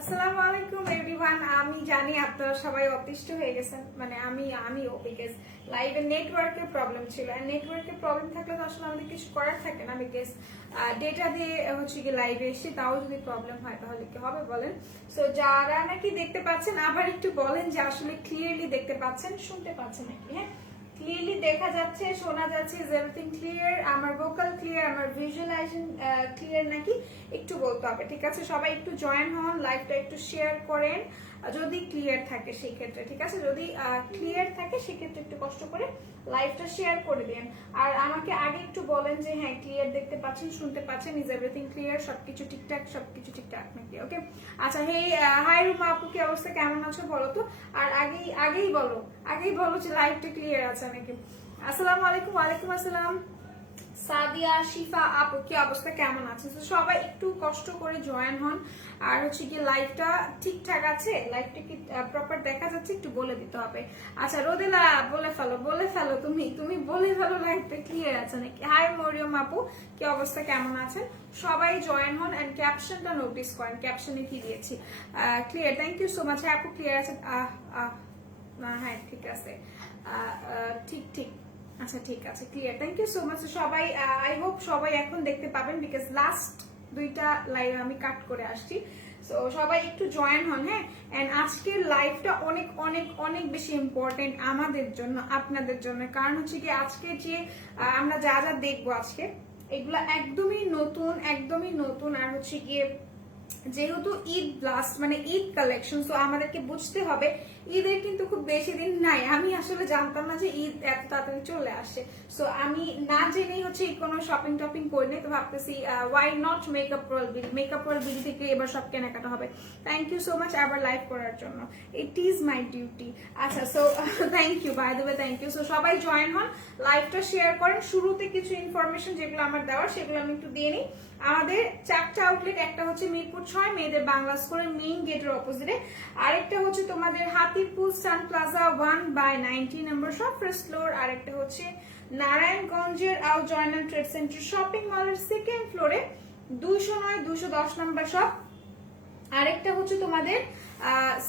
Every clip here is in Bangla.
আসসালামু আলাইকুম এভরিওয়ান। আমি জানি আপনারা সবাই অতিষ্ঠ হয়ে গেছেন, মানে আমিও, বিকজ লাইভে নেটওয়ার্কের প্রবলেম ছিল। আর নেটওয়ার্কের প্রবলেম থাকলে তো আসলে আমাদের কিছু করার থাকে না, বিকজ ডেটা দিয়ে হচ্ছে কি লাইভে এসে তাও যদি প্রবলেম হয় তাহলে কি হবে বলেন। সো যারা নাকি দেখতে পাচ্ছেন আবার একটু বলেন যে আসলে ক্লিয়ারলি দেখতে পাচ্ছেন, শুনতে পাচ্ছেন নাকি। হ্যাঁ, ক্লিয়ারলি দেখা যাচ্ছে, শোনা যাচ্ছে, ইজ এভরিথিং ক্লিয়ার? আমার ভোকাল ক্লিয়ার, আমার ভিজুয়ালাইজেশন ক্লিয়ার নাকি একটু বলতে হবে, ঠিক আছে? সবাই একটু জয়েন হন, লাইভটা একটু শেয়ার করেন যদি ক্লিয়ার থাকে সেই ক্ষেত্রে, ঠিক আছে? যদি ক্লিয়ার থাকে সেক্ষেত্রে একটু কষ্ট করে লাইভটা শেয়ার করে দিন। আর আমাকে আগে একটু বলেন যে হ্যাঁ ক্লিয়ার দেখতে পাচ্ছেন, শুনতে পাচ্ছেন, ইজ এভরিথিং ক্লিয়ার, সবকিছু ঠিকঠাক, সবকিছু ঠিকঠাক নাকি? ওকে, আচ্ছা। হে হাই রুমা আপু, কি অবস্থা, কেমন আছো বলো তো? আর আগেই বলো যে লাইভটা ক্লিয়ার আছে নাকি। আসসালামু আলাইকুম। ওয়ালাইকুম আসসালাম। সাদিয়া, শিফা আপু, কি অবস্থা, কেমন আছে? সবাই একটু কষ্ট করে জয়েন হন। আর হচ্ছে কি লাইভটা ঠিকঠাক আছে, লাইভটা কি প্রপার দেখা যাচ্ছে একটু বলে দিতে হবে। আচ্ছা রোদেলা, বলে ফেলো তুমি বলে ফেলো লাইভটা ক্লিয়ার আছে নাকি। হাই মরিয়ম আপু, কি অবস্থা, কেমন আছেন? সবাই জয়েন হন এন্ড ক্যাপশনটা নোটিস করেন, ক্যাপশনে কি দিয়েছি। Clear, thank you so much. হ্যাঁ আপু ক্লিয়ার আছে। হ্যাঁ ঠিক আছে, ঠিক আচ্ছা ঠিক আছে, clear, thank you so much. সবাই আই হোপ সবাই এখন দেখতে পাবেন, বিকজ লাস্ট দুইটা লাইভ আমি কাট করে আসছি। সো সবাই একটু জয়েন হন। হ্যাঁ, এন্ড আজকের লাইভটা অনেক অনেক অনেক বেশি ইম্পর্টেন্ট আমাদের জন্য, আপনাদের জন্য। কারণ হচ্ছে কি আজকে যে আমরা যা যা দেখবো আজকে এগুলা একদমই নতুন। আর হচ্ছে গিয়ে যেহেতু ঈদ ব্লাস্ট মানে ঈদ কালেকশন, সো আমাদেরকে বুঝতে হবে ঈদের কিন্তু খুব বেশি দিন নাই। আমি আসলে জানতাম না যে ঈদ এত তাড়াতাড়ি চলে আসে। সো আমি না জেনেই হচ্ছে কোনো শপিং টপিং করিনি, তো ভাবতেছি why not makeup world BD থেকে এবার সব কেনাকাটা হবে। থ্যাংক ইউ সো মাচ আবার লাইভ করার জন্য, ইট ইজ মাই ডিউটি। আচ্ছা, so thank you, by the way thank you. So সবাই জয়েন হন, লাইভটা শেয়ার করেন। শুরুতে কিছু ইনফরমেশন যেগুলো আমার দেওয়ার সেগুলো আমি একটু দিয়ে নিই। আমাদের চারটা আউটলেট, একটা হচ্ছে মিরপুর 6 মেয়েদের বাংলা স্কুলের মেইন গেটের অপোজিটে, আরেকটা হচ্ছে তোমাদের হাতিরপুল সান প্লাজা 1/90 নম্বর শপ ফার্স্ট ফ্লোর, আরেকটা হচ্ছে নারায়ণগঞ্জের আল জয়নাল ট্রেড সেন্টার শপিং মলের সেকেন্ড ফ্লোরে 209-210 নম্বর শপ, আরেকটা হচ্ছে তোমাদের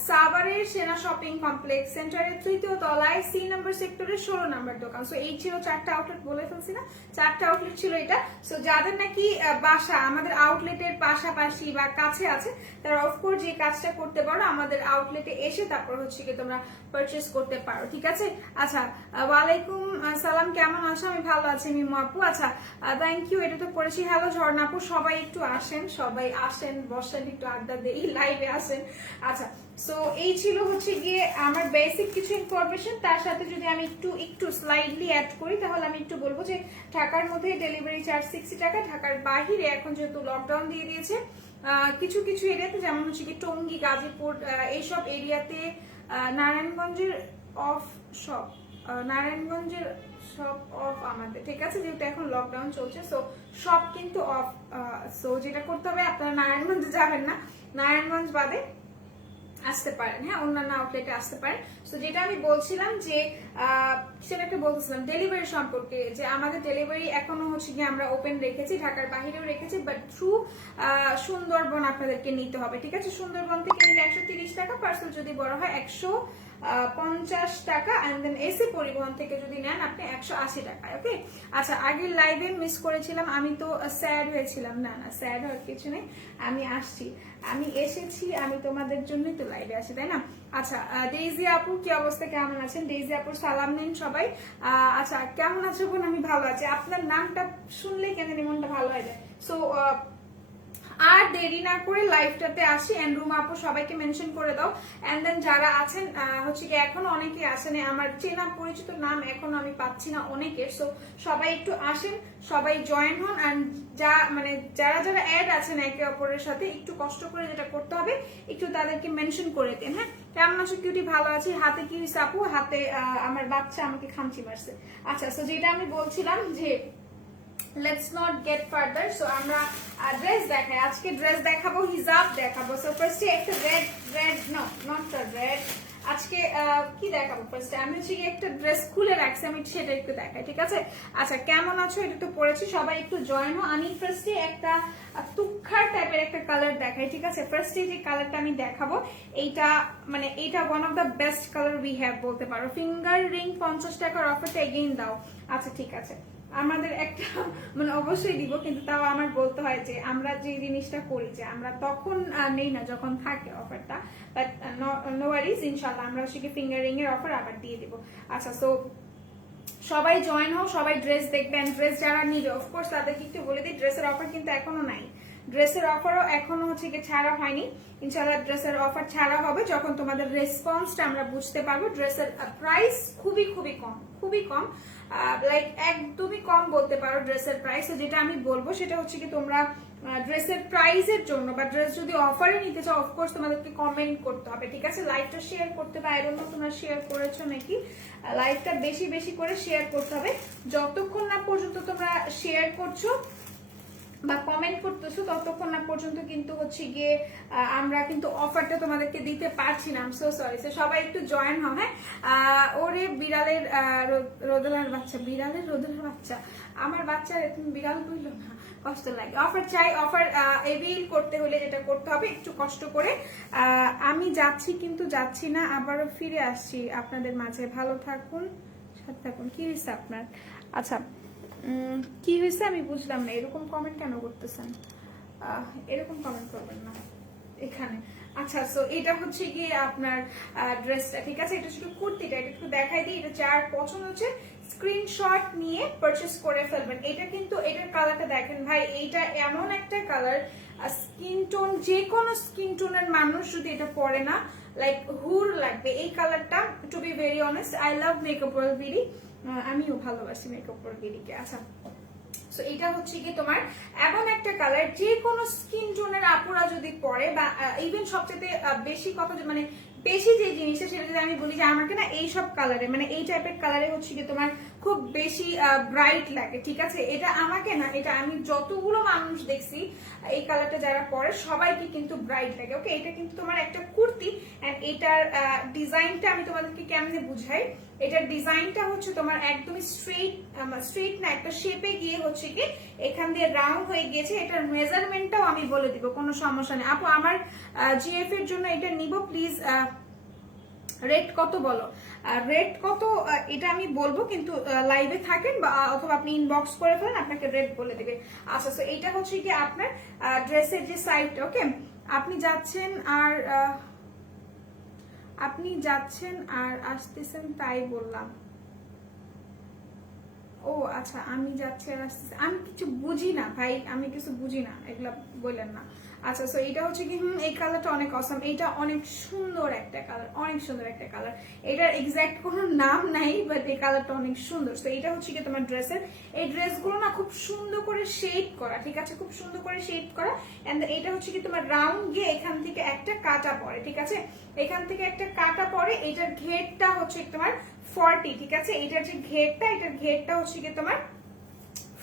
সাভারের সেনা শপিং কমপ্লেক্স সেন্টারের 3য় তলায় সি নাম্বার সেক্টরের 16 নম্বর দোকান। সো এই ছিল চারটা আউটলেট, বলে ফেলছি না, চারটা আউটলেট ছিল এটা। সো যাদের নাকি বাসা আমাদের আউটলেটের পাশাপাশি বা কাছে আছে, তারা অফকোর্স যে কাজটা করতে পারো, আমাদের আউটলেটে এসে তারপর হচ্ছে কি তোমরা পারচেস করতে পারো, ঠিক আছে? আচ্ছা, ওয়ালাইকুম সালাম, কেমন আছো? আমি ভালো আছি মিমু আপু। আচ্ছা, থ্যাংক ইউ, এটা তো পড়েছি। হ্যালো ঝর্ণা আপু, সবাই একটু আসেন, বসেন, একটু আড্ডা দেই, লাইভে আসেন। আচ্ছা, সো এই ছিল হচ্ছে গিয়ে আমার বেসিক কিছু ইনফরমেশন। তার সাথে যদি আমি একটু স্লাইডলি অ্যাড করি, তাহলে আমি একটু বলবো যে ঢাকার মধ্যে ডেলিভারি চার্জ 60 টাকা, ঢাকার বাহিরে এখন যেহেতু লকডাউন দিয়ে দিয়েছে কিছু কিছু এরিয়াতে, যেমন হচ্ছে কি টঙ্গী, গাজীপুর, এইসব এরিয়াতে নারায়ণগঞ্জের সব অফ আমাদের, ঠিক আছে? যেহেতু এখন লকডাউন চলছে, সো সব কিন্তু অফ। সো যেটা করতে হবে, আপনারা নারায়ণগঞ্জে যাবেন না, নারায়ণগঞ্জ বাদে আসতে পারেন, হ্যাঁ, অন্যান্য আউটলেটে আসতে পারেন। তো যেটা আমি বলছিলাম যে সেটা একটা বলতেছিলাম ডেলিভারি সম্পর্কে, যে আমাদের ডেলিভারি এখনো হচ্ছে কি আমরা ওপেন রেখেছি, ঢাকার বাহিরেও রেখেছি, বাট থ্রু সুন্দরবন আপনাদেরকে নিতে হবে, ঠিক আছে? সুন্দরবন থেকে নিলে 130 টাকা, পার্সেল যদি বড় হয় 150 টাকা, এন্ড দেন এসি পরিবহন থেকে যদি নেন আপনি 180 টাকায়। ওকে, আচ্ছা, আগের লাইভে মিস করেছিলাম, আমি তো স্যাড হয়েছিলাম। না স্যাড হওয়ার কিছু নেই, আমি আসছি, আমি এসেছি, আমি তোমাদের জন্যই তো লাইভে আসি, তাই না? আচ্ছা, ডেইজি আপু, কি অবস্থা, কেমন আছেন? ডেইজি আপুর সালাম নিন সবাই। আচ্ছা, কেমন আছো বোন? আমি ভালো আছি। আপনার নামটা শুনলেই কেন মনটা ভালো হয়ে যায়। সো আর দেরি না করে লাইভটাতে আসি, এন্ড রুম আপু সবাইকে মেনশন করে দাও। এন্ড দেন যারা আছেন হচ্ছে কি এখনো অনেকে আসেন, আমার চেনা পরিচিত নাম এখনো আমি পাচ্ছি না অনেকের। সো সবাই একটু আসেন, সবাই জয়েন হন, এন্ড যারা যারা অ্যাড আছেন একে অপরের সাথে, একটু কষ্ট করে যেটা করতে হবে, একটু তাদেরকে মেনশন করে দেন। হ্যাঁ, কেমন আছো কিউটি? ভালো আছি। হাতে কি আপু? হাতে আমার বাচ্চা আমাকে খামচি মারছে। আচ্ছা, সো যেটা আমি বলছিলাম যে let's not get further. So আমরা ড্রেস দেখাই, আজকে ড্রেস দেখাবো, হিজাব দেখাবো। সো ফার্স্টে একটা রেড, নো নট রেড, আজকে কি দেখাবো ফার্স্টে আমি হচ্ছে কি একটা ড্রেস খুলে রাখছি, আমি সেটা একটু দেখাই, ঠিক আছে? আচ্ছা কেমন আছো, এটা তো পরেছি, সবাই একটু জয়েন হো। আমি ফার্স্টে একটা তুখার টাইপের একটা কালার দেখাই, ঠিক আছে? ফার্স্টে যে কালারটা আমি দেখাবো এইটা মানে এইটা one of the best colour we have বলতে পারো। ফিঙ্গার রিং 50 টাকার অফারটা এগেইন দাও। আচ্ছা ঠিক আছে, আমাদের একটা মানে অবশ্যই দিব, কিন্তু তাও আমার বলতে হয় যে আমরা যে জিনিসটা করি যে আমরা তখন নেই না যখন থাকে অফারটা, বাট নো ওয়ারিজ, ইনশাআল্লাহ আমরা হচ্ছে ফিঙ্গার রিং এর অফার আবার দিয়ে দিব। আচ্ছা সো সবাই জয়েন হও, সবাই ড্রেস দেখবেন, ড্রেস যারা নিবে অফকোর্স তাদেরকে একটু বলে দিই ড্রেসের অফার কিন্তু এখনো নাই, ড্রেসের অফারও এখনো হচ্ছে কি ছাড়া হয়নি। ইনশাআল্লাহ ড্রেসের অফার ছাড়া হবে যখন তোমাদের রেসপন্সটা আমরা বুঝতে পারবো। ড্রেসের প্রাইস খুবই খুবই কম, খুবই কম, লাইক একদমই কম বলতে পারো ড্রেসের প্রাইস। যেটা আমি বলবো সেটা হচ্ছে কি তোমরা ড্রেসের প্রাইসের জন্য বা ড্রেস যদি অফারে নিতে চাও অফকোর্স তোমাদেরকে কমেন্ট করতে হবে, ঠিক আছে? লাইভটা শেয়ার করতে হবে, আই ডোন্ট নো তোমরা শেয়ার করেছো নাকি, লাইভটা বেশি বেশি করে শেয়ার করতে হবে। যতক্ষণ না পর্যন্ত তোমরা শেয়ার করছো বা কমেন্ট করতেছো ততক্ষণ না পর্যন্ত কিন্তু হচ্ছে গিয়ে আমরা কিন্তু অফারটা তোমাদেরকে দিতে পারছি না। I am so sorry. সবাই একটু জয়েন হও। হ্যাঁ, ওরে বিড়ালের রোদেলার বাচ্চা, বিড়ালের রোদেলার বাচ্চা, আমার বাচ্চা তুমি বিড়াল বললো না, কষ্ট লাগে। অফার চাই, অফার এভিল করতে হলে যেটা করতে হবে একটু কষ্ট করে। আমি যাচ্ছি কিন্তু যাচ্ছি না, আবারও ফিরে আসছি আপনাদের মাঝে। ভালো থাকুন, সাথে থাকুন। কি হয়েছে আপনার? আচ্ছা কি হয়েছে আমি বুঝলাম না, এরকম কমেন্ট কেন করতেছেন? এরকম কমেন্ট করবেন না এখানে। আচ্ছা সো এটা হচ্ছে গিয়ে আপনার ড্রেসটা, ঠিক আছে? এটা শুধু কুর্তিটা, এটা একটু দেখাই দিই। এটা যার পছন্দ হচ্ছে স্ক্রিনশট নিয়ে পারচেজ করে ফেলবেন। এটা কিন্তু এটার কালারটা দেখেন ভাই, এইটা এমন একটা কালার, স্কিন টোন যে কোনো স্কিন টোনের মানুষ যদি এটা পরে না লাইক হুর লাগবে এই কালারটা। To be very honest, I love makeup wall BD, আমিও ভালোবাসি মেকআপ ওয়াল বিডিকে। আচ্ছা সো এটা হচ্ছে কি তোমার এমন একটা কালার যে কোনো স্কিন টোনের আপুরা যদি পরে বা ইভেন সবচেয়ে বেশি কথা মানে বেশি যে জিনিসটা সেটা যদি আমি বলি যে আমাকে না এইসব কালারে মানে এই টাইপের কালারে হচ্ছে কি তোমার খুব বেশি ব্রাইট লাগে, ঠিক আছে? এটা আমাকে না, এটা আমি যতগুলো মানুষ দেখছি এই কালারটা যারা পরে সবাইকে কিন্তু ব্রাইট লাগে। ওকে, এটা কিন্তু তোমার একটা কুর্তি এন্ড এটার ডিজাইনটা আমি তোমাদেরকে কেমনে বুঝাই। এটার ডিজাইনটা হচ্ছে তোমার একদমই স্ট্রেট না, একটা শেপে গিয়ে হচ্ছে কি এখান দিয়ে রাউন্ড হয়ে গিয়েছে। এটার মেজারমেন্টটাও আমি বলে দিব, কোনো সমস্যা নেই। আপু আমার জিএফ এর জন্য এটা নিব প্লিজ, রেট কত বলো? রেট কত এটা আমি বলবো, কিন্তু লাইভে থাকেন বা অথবা আপনি ইনবক্স করে ফেলেন, আপনাকে রেট বলে দেবে। আচ্ছা তো এটা হচ্ছে কি আপনার ড্রেসের যে সাইডটা। ওকে, আপনি যাচ্ছেন আর আসতেছেন তাই বললাম। ও আচ্ছা, আমি যাচ্ছি আর আসতেছি, আমি কিছু বুঝি না ভাই, আমি কিছু বুঝি না, এগুলা বললেন না। আচ্ছা সো এটা হচ্ছে কি এই কালারটা অনেক অসাম, এইটা অনেক সুন্দর একটা কালার, অনেক সুন্দর একটা কালার। এটার এক্সাক্ট কোনো নাম নাই, বাট এই কালারটা অনেক সুন্দর। তো এটা হচ্ছে কি তোমার ড্রেসের, এই ড্রেসগুলো না খুব সুন্দর করে শেড করা, ঠিক আছে? খুব সুন্দর করে শেড করা। এন্ড এটা হচ্ছে কি তোমার রাউন্ড গিয়ে এখান থেকে একটা কাটা পড়ে, ঠিক আছে? এখান থেকে একটা কাটা পড়ে। এটার ঘেরটা হচ্ছে তোমার 40, ঠিক আছে? এটার যে ঘেরটা, এটার ঘেরটা হচ্ছে কি তোমার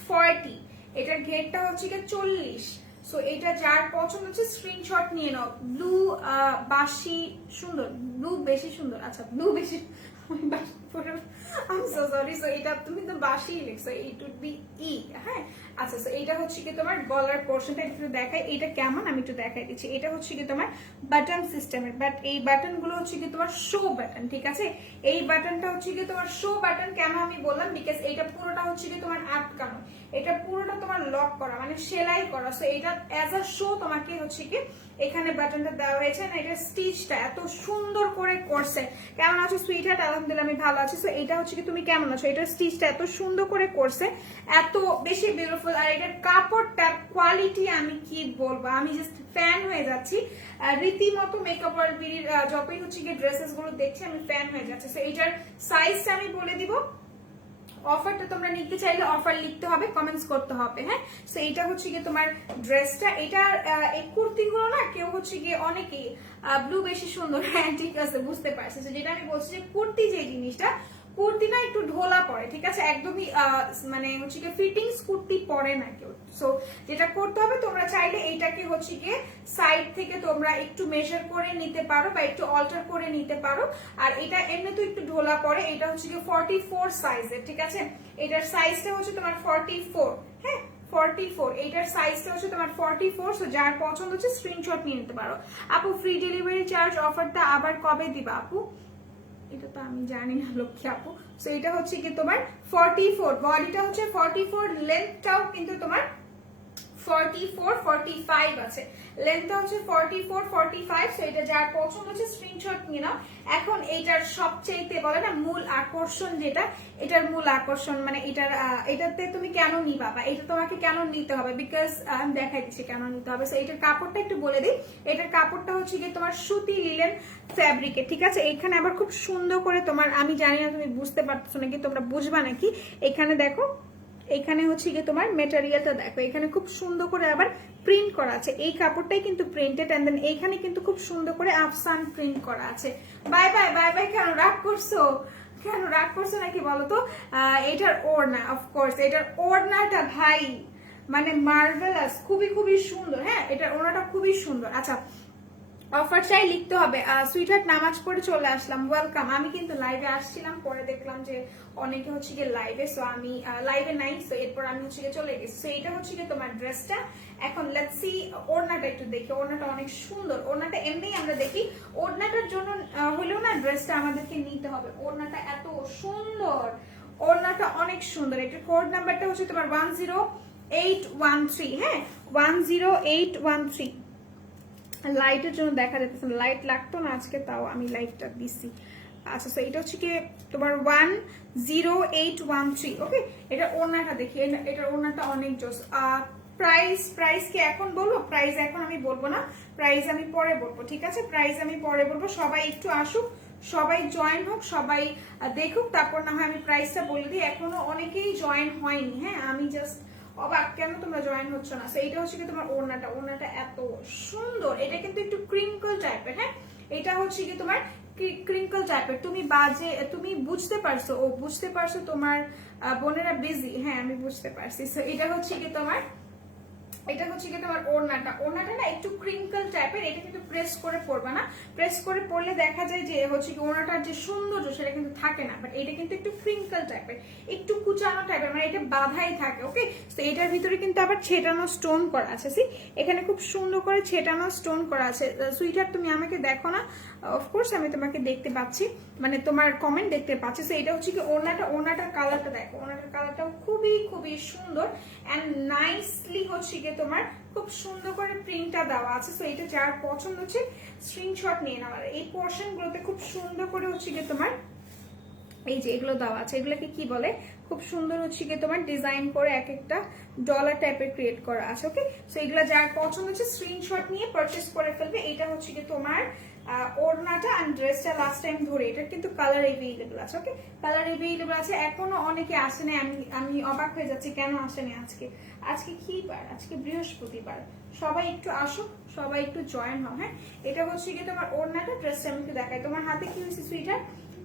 40, এটার ঘেরটা হচ্ছে কি 40। সো এটা যার পছন্দ হচ্ছে স্ক্রিনশট নিয়ে নাও। ব্লু বাসি সুন্দর, ব্লু বেশি সুন্দর। আচ্ছা ব্লু বেশি, I'm so sorry. So এটা তুমি তো বাসি লিখছো, it would be E, হ্যাঁ? আচ্ছা সো এটা হচ্ছে কি তোমার গলার পোরশনটা একটু দেখাই, এটা কেমন আমি একটু দেখাই দিচ্ছি। এটা হচ্ছে কি তোমার বাটন সিস্টেমের, বাট এই বাটন গুলো হচ্ছে কি তোমার শো বাটন, ঠিক আছে? এই বাটনটা হচ্ছে কি তোমার শো বাটন। কেন আমি বললাম, বিকজ এটা পুরোটা হচ্ছে কি তোমার আটকানো, এটা পুরোটা তোমার লক করা মানে সেলাই করা। সো এটা অ্যাজ আ শো তোমাকে হচ্ছে কি এখানে বাটনটা দেওয়া হয়েছে না। এটা স্টিচটা এত সুন্দর করে করছে। কেমন আছো সুইটহার্ট? আলহামদুলিল্লাহ আমি ভালো আছি। সো এটা হচ্ছে কি তুমি কেমন আছো? এটার স্টিচটা এত সুন্দর করে করছে, এত বেশি বিউটিফুল। আর এটার কাপড়টার কোয়ালিটি আমি কি বলবো, আমি জাস্ট ফ্যান হয়ে যাচ্ছি রীতিমতো। মেকআপ ওয়ার্ল্ড বিডির যতই হচ্ছে কি ড্রেসেস গুলো দেখছি আমি ফ্যান হয়ে যাচ্ছি। সো এটার সাইজটা আমি বলে দিব। অফারটা তোমরা নিতে চাইলে অফার লিখতে হবে, কমেন্টস করতে হবে, হ্যাঁ? সো এটা হচ্ছে গিয়ে তোমার ড্রেসটা। এটার এই কুর্তিগুলো না কেউ হচ্ছে গিয়ে অনেকেই ব্লু বেশি সুন্দর, হ্যাঁ ঠিক আছে বুঝতে পারছি। যেটা আমি বলছি যে কুর্তি যে জিনিসটা, কুর্তি না একটু ঢোলা পড়ে, ঠিক আছে, একদমই মানে হচ্ছে গিয়ে ফিটিংস কুর্তি পরে না কেউ। সো যেটা করতে হবে, তোমরা চাইলে এইটাকে হচ্ছে গিয়ে সাইড থেকে তোমরা একটু মেজার করে নিতে পারো বা একটু অল্টার করে নিতে পারো। আর এটা এমনি তো একটু ঢোলা পড়ে, এটা হচ্ছে গিয়ে 44 সাইজের, ঠিক আছে, এটার সাইজটা হচ্ছে তোমার 44, হ্যাঁ 44, এইটার সাইজটা হচ্ছে তোমার 44। সো যার পছন্দ হচ্ছে স্ক্রিনশট নিয়ে নিতে পারো। আপু ফ্রি ডেলিভারি চার্জ অফারটা আবার কবে দিবা আপু? এটা তো আমি জানি না লক্ষ্মী আপু। সো এটা হচ্ছে কি তোমার 44, বডিটা হচ্ছে 44, লেন্থটাও কিন্তু তোমার 44, 45 আছে, লেন্থটা হচ্ছে 44, 45। সো এটা যার পছন্দ হচ্ছে স্ক্রিনশট নিয়ে নাও। এখন এটার সবচেয়ে বলে না মূল আকর্ষণ যেটা, এটার মূল আকর্ষণ মানে এটাতে তুমি কেন নিবা বা এটা তোমাকে কেন নিতে হবে, বিকজ আমি দেখাই দিচ্ছি কেন নিতে হবে। সো এটার কাপড়টা একটু বলে দিই, এটার কাপড়টা হচ্ছে গিয়ে তোমার সুতি লিলেন ফ্যাব্রিকে, ঠিক আছে। এখানে আবার খুব সুন্দর করে তোমার, আমি জানি না তুমি বুঝতে পারছো নাকি, তোমরা বুঝবা নাকি, এখানে দেখো, এখানে হচ্ছে গিয়ে তোমার মেটেরিয়ালটা দেখো, এখানে খুব সুন্দর করে আবার প্রিন্ট করা আছে, এই কাপড়টাই কিন্তু প্রিন্টেড, এন্ড দেন এইখানে কিন্তু খুব সুন্দর করে আফসান প্রিন্ট করা আছে। বাই বাই বাই বাই, কেন রাগ করছো, কেন রাগ করছো নাকি বলো তো? এটার ওড়না, অফকোর্স এটার ওড়নাটা ভাই মানে মার্ভেলাস, খুবই খুবই সুন্দর, হ্যাঁ এটার ওড়নাটা খুবই সুন্দর। আচ্ছা অফার চাই লিখতে হবে। সুইটহার্ট নামাজ পড়ে চলে আসলাম, ওয়েলকাম। আমি কিন্তু লাইভে আসছিলাম, পরে দেখলাম যে অনেকে হচ্ছে গিয়ে লাইভে, সো আমি লাইভে নাই, সো এরপর আমি হচ্ছে গিয়ে চলে গেছি। সো এটা হচ্ছে গিয়ে তোমার ড্রেসটা। এখন লেটস সি ওড়নাটা একটু দেখি, ওড়নাটা অনেক সুন্দর, ওড়নাটা এমনিই আমরা দেখি, ওড়নাটার জন্য হলেও না ড্রেসটা আমাদেরকে নিতে হবে, ওড়নাটা এত সুন্দর, ওড়নাটা অনেক সুন্দর। এটার কোড নাম্বারটা হচ্ছে তোমার 10813, হ্যাঁ 10813। লাইটের জন্য দেখা যাচ্ছে, লাইট লাগতো না আজকে, তাও আমি লাইটটা দিচ্ছি। আচ্ছা তো এটা হচ্ছে কি তোমার 10813, ওকে। এটা ওড়নাটা দেখি, এটার ওড়নাটা অনেক জোস। প্রাইস কি এখন বলবো? প্রাইস এখন আমি বলবো না, প্রাইস আমি পরে বলবো, ঠিক আছে, প্রাইস আমি পরে বলবো। সবাই একটু আসুক, সবাই জয়েন হোক, সবাই দেখুক, তারপর না হয় আমি প্রাইসটা বলে দিই। এখনো অনেকেই জয়েন হয়নি, হ্যাঁ আমি জাস্ট অবাক কেন তোমরা জয়েন হচ্ছ না। এইটা হচ্ছে কি তোমার ওড়নাটা, ওড়নাটা এত সুন্দর, এটা কিন্তু একটু ক্রিঙ্কল টাইপের, হ্যাঁ এটা হচ্ছে কি তোমার ক্রিঙ্কল টাইপের। তুমি বুঝতে পারছো, ও বুঝতে পারছো, তোমার বোনেরা বিজি, হ্যাঁ আমি বুঝতে পারছি। সো এটা হচ্ছে কি তোমার, এটা হচ্ছে কি তোমার ওড়নাটা, ওড়নাটা না একটু ক্রিঙ্কল টাইপের, এটা কিন্তু প্রেস করে পরবা না, প্রেস করে পরলে দেখা যায় যে হচ্ছে কি ওড়নাটার যে সৌন্দর্য সেটা কিন্তু থাকে না, বাট এটা কিন্তু একটু ক্রিঙ্কল টাইপের, একটু কুচানো টাইপের, মানে এটা বাঁধাই থাকে, ওকে। তো এটার ভিতরে কিন্তু আবার ছেটানো স্টোন করা আছে, এখানে খুব সুন্দর করে ছেটানো স্টোন করা আছে। সুইটহার্ট তুমি আমাকে দেখো না, অফকোর্স আমি তোমাকে দেখতে পাচ্ছি, মানে তোমার কমেন্ট দেখতে পাচ্ছি। তো এটা হচ্ছে কি ওড়নাটা, ওড়নাটার কালারটা দেখো, ওড়নাটার কালারটাও খুবই খুবই সুন্দর এন্ড নাইসলি হচ্ছে কি তোমার খুব সুন্দর করে প্রিন্টটা দেওয়া আছে। সো এটা যার পছন্দ হচ্ছে স্ক্রিনশট নিয়ে নাও। আর এই পোর্শন গুলোতে খুব সুন্দর করে হচ্ছে কি তোমার এই যে এগুলো দেওয়া আছে, এগুলোকে কি বলে, খুব সুন্দর হচ্ছে কি তোমার ডিজাইন করে এক একটা ডলার টাইপের ক্রিয়েট করা আছে, ওকে। সো এগুলো যার পছন্দ হচ্ছে স্ক্রিনশট নিয়ে পারচেজ করে ফেলবে। এটা হচ্ছে কি তোমার ওড়নাটা এন্ড ড্রেসটা লাস্ট টাইম ধরে, এটা কিন্তু কালার এভেইলেবল আছে, ওকে, কালার এভেইলেবল আছে। এখনো অনেকে আসেনি, আমি অবাক হয়ে যাচ্ছি কেন আসেনি আজকে। আজকে কি বার? আজকে বৃহস্পতিবার। সবাই একটু আসো, সবাই একটু জয়েন হও, হ্যাঁ। এটা হচ্ছে কি তোমার ওড়নাটা, ড্রেসটা আমি একটু দেখাই। তোমার হাতে কি হয়েছে সুইটার?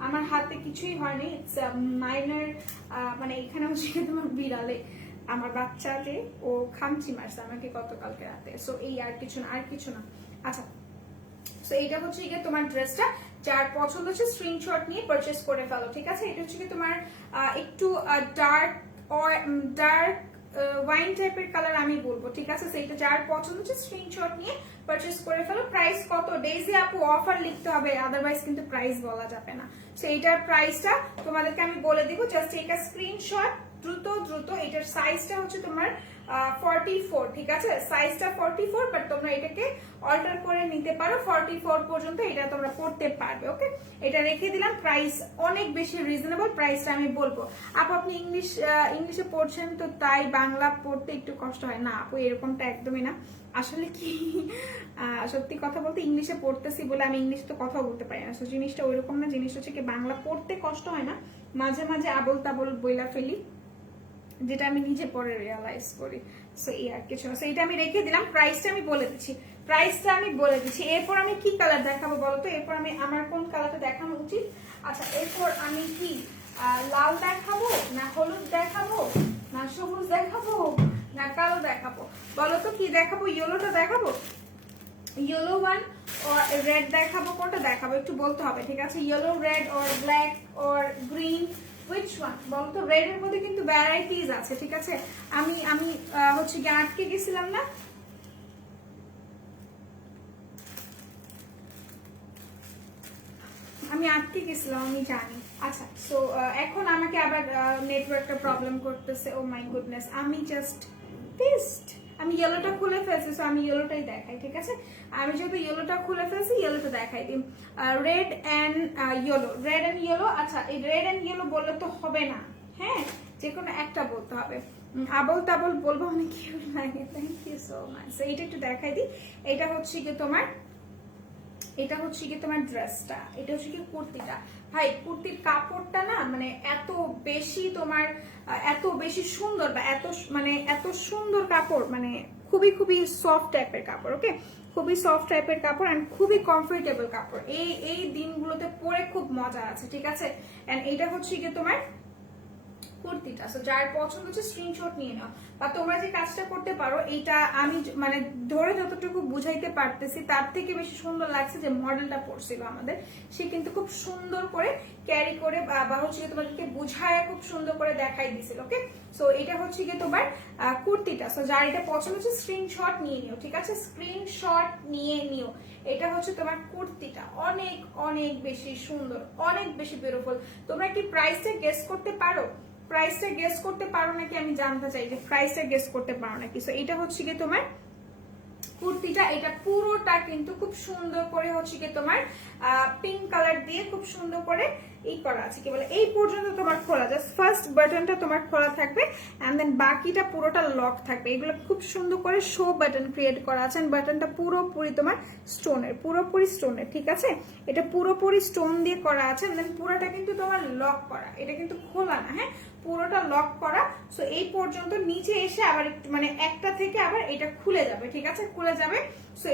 আমার হাতে কিছুই হয়নি, ইটস মাইনার, মানে এখানে হচ্ছে কি তোমার বিড়ালে আমার বাচ্চা যে ও খামচি মারছে আমাকে গতকালকে রাতে। সো এই আর কিছু না, আর কিছু না। আচ্ছা সো এইটা হচ্ছে গিয়ে তোমার ড্রেসটা, যার পছন্দ হচ্ছে স্ক্রিনশট নিয়ে পারচেজ করে ফেলো, ঠিক আছে। এটা হচ্ছে কি তোমার একটু ডার্ক ওয়াইন টাইপের কালার আমি বলবো, ঠিক আছে। সেইটা যার পছন্দ হচ্ছে স্ক্রিনশট নিয়ে পারচেজ করে ফেলো। প্রাইস কত? ডেইজি আপু অফার লিখতে হবে, আদারওয়াইজ কিন্তু প্রাইস বলা যাবে না। সো এইটার প্রাইসটা তোমাদেরকে আমি বলে দিব, জাস্ট এটা স্ক্রিনশট দ্রুত দ্রুত। এটার সাইজটা হচ্ছে তোমার 44, ঠিক আছে, সাইজটা 44, বাট তোমরা এটাকে অল্টার করে নিতে পারো 44 পর্যন্ত, এটা তোমরা পড়তে পারবে, ওকে। এটা রেখে দিলাম, প্রাইস অনেক বেশি রিজনেবল, প্রাইসটা আমি বলবো। আপনি ইংলিশে পড়ছেন তো তাই বাংলা পড়তে একটু কষ্ট হয় না আপু, এরকমটা একদমই না। আসলে কি সত্যি কথা বলতে ইংলিশে পড়তেছি বলে আমি ইংলিশে তো কথা বলতে পারি না, তো জিনিসটা ওইরকম না, জিনিসটা হচ্ছে কি বাংলা পড়তে কষ্ট হয় না, মাঝে মাঝে আবল তাবল বইলা ফেলি, যেটা আমি নিজে পরে রিয়ালাইজ করি। সো এই আর কিছু না। সো এটা আমি রেখে দিলাম, প্রাইসটা আমি বলে দিচ্ছি, প্রাইসটা আমি বলে দিচ্ছি। এরপর আমি কি কালার দেখাবো বলো তো? এরপর আমার কোন কালারটা দেখানো উচিত? আচ্ছা এরপর আমি কি লাল দেখাবো না হলুদ দেখাবো না সবুজ দেখাবো না কালো দেখাবো, বলো তো কি দেখাবো? ইয়েলোটা দেখাবো, ইয়েলো ওয়ান or রেড দেখাবো, কোনটা দেখাবো একটু বলতে হবে, ঠিক আছে? Yellow, red or black or green, which one বলো তো? রেড এর মধ্যে কিন্তু ভ্যারাইটিস আছে, ঠিক আছে? আমি আমি হচ্ছে কি আটকে গেছিলাম না, আমি আটকে গেছিলাম, আমি জানি। আচ্ছা, সো এখন আমাকে আবার নেটওয়ার্কটা প্রবলেম করতেছে। ও মাই গুডনেস, আমি জাস্ট টেস্ট, আমি ইয়েলোটা খুলে ফেলছি, সো আমি ইয়েলোটাই দেখাই, ঠিক আছে? আমি যেহেতু ইয়েলোটা খুলে ফেলছি, ইয়েলোটা দেখাই দিই। Red and yellow, red and yellow. আচ্ছা, এই রেড অ্যান্ড ইয়েলো বললে তো হবে না, হ্যাঁ, যে কোনো একটা বলতে হবে। আবল তাবল বলবো, অনেক কিউট লাগে। Thank you so much. এইটা একটু দেখাই দিই। এটা হচ্ছে কি তোমার, এটা হচ্ছে কি তোমার ড্রেসটা, এটা হচ্ছে কি কুর্তিটা। ভাই কুর্তির কাপড়টা না মানে এত বেশি তোমার, এত বেশি সুন্দর, বা এত মানে এত সুন্দর কাপড়, মানে খুবই খুবই সফট টাইপের কাপড়। ওকে, খুবই সফট টাইপের কাপড় এন্ড খুবই কমফোর্টেবল কাপড়। এই এই দিনগুলোতে পরে খুব মজা আছে, ঠিক আছে? এন্ড এটা হচ্ছে কি তোমার কুর্তিটা। সো যার পছন্দ হচ্ছে স্ক্রিনশট নিয়ে নাও, বা তোমরা যে কাজটা করতে পারো, এইটা আমি মানে ধরে যতটুকু বুঝাইতে পারতেছি তার থেকে বেশি সুন্দর লাগছে যে মডেলটা পড়ছিল আমাদের, সে কিন্তু খুব সুন্দর করে ক্যারি করে বা হচ্ছে তোমাদেরকে বুঝায় খুব সুন্দর করে দেখাই দিছিল। ওকে, সো এটা হচ্ছে গিয়ে তোমার কুর্তিটা। সো যার এটা পছন্দ হচ্ছে স্ক্রিনশট নিয়ে নিও, ঠিক আছে? স্ক্রিনশট নিয়ে নিও। এটা হচ্ছে তোমার কুর্তিটা, অনেক অনেক বেশি সুন্দর, অনেক বেশি বিউটিফুল। তোমরা কি প্রাইসটা গেস করতে পারো? প্রাইসটা গেস করতে পারো নাকি আমি জানতে চাই যে প্রাইসটা গেস করতে পারো নাকি। সো এটা হচ্ছে কি তোমার কুর্তিটা, এটা পুরোটা কিন্তু খুব সুন্দর করে হচ্ছে কি তোমার পিঙ্ক কালার দিয়ে খুব সুন্দর করে এই করা আছে, কি বলে এই পর্যন্ত তোমার খোলা, জাস্ট ফার্স্ট বাটনটা তোমার খোলা থাকবে এন্ড দেন বাকিটা পুরোটা লক থাকবে। এগুলো খুব সুন্দর করে শো বাটন ক্রিয়েট করা আছে, বাটনটা পুরোপুরি তোমার স্টোনের, পুরোপুরি স্টোনের, ঠিক আছে? এটা পুরোপুরি স্টোন দিয়ে করা আছে, দেন পুরোটা কিন্তু তোমার লক করা, এটা কিন্তু খোলা না, হ্যাঁ, পুরোটা লক করা। সো এই পর্যন্ত নিচে এসে আবার একটু মানে একটা থেকে আবার এটা খুলে যাবে, ঠিক আছে? খুলে যাবে। সো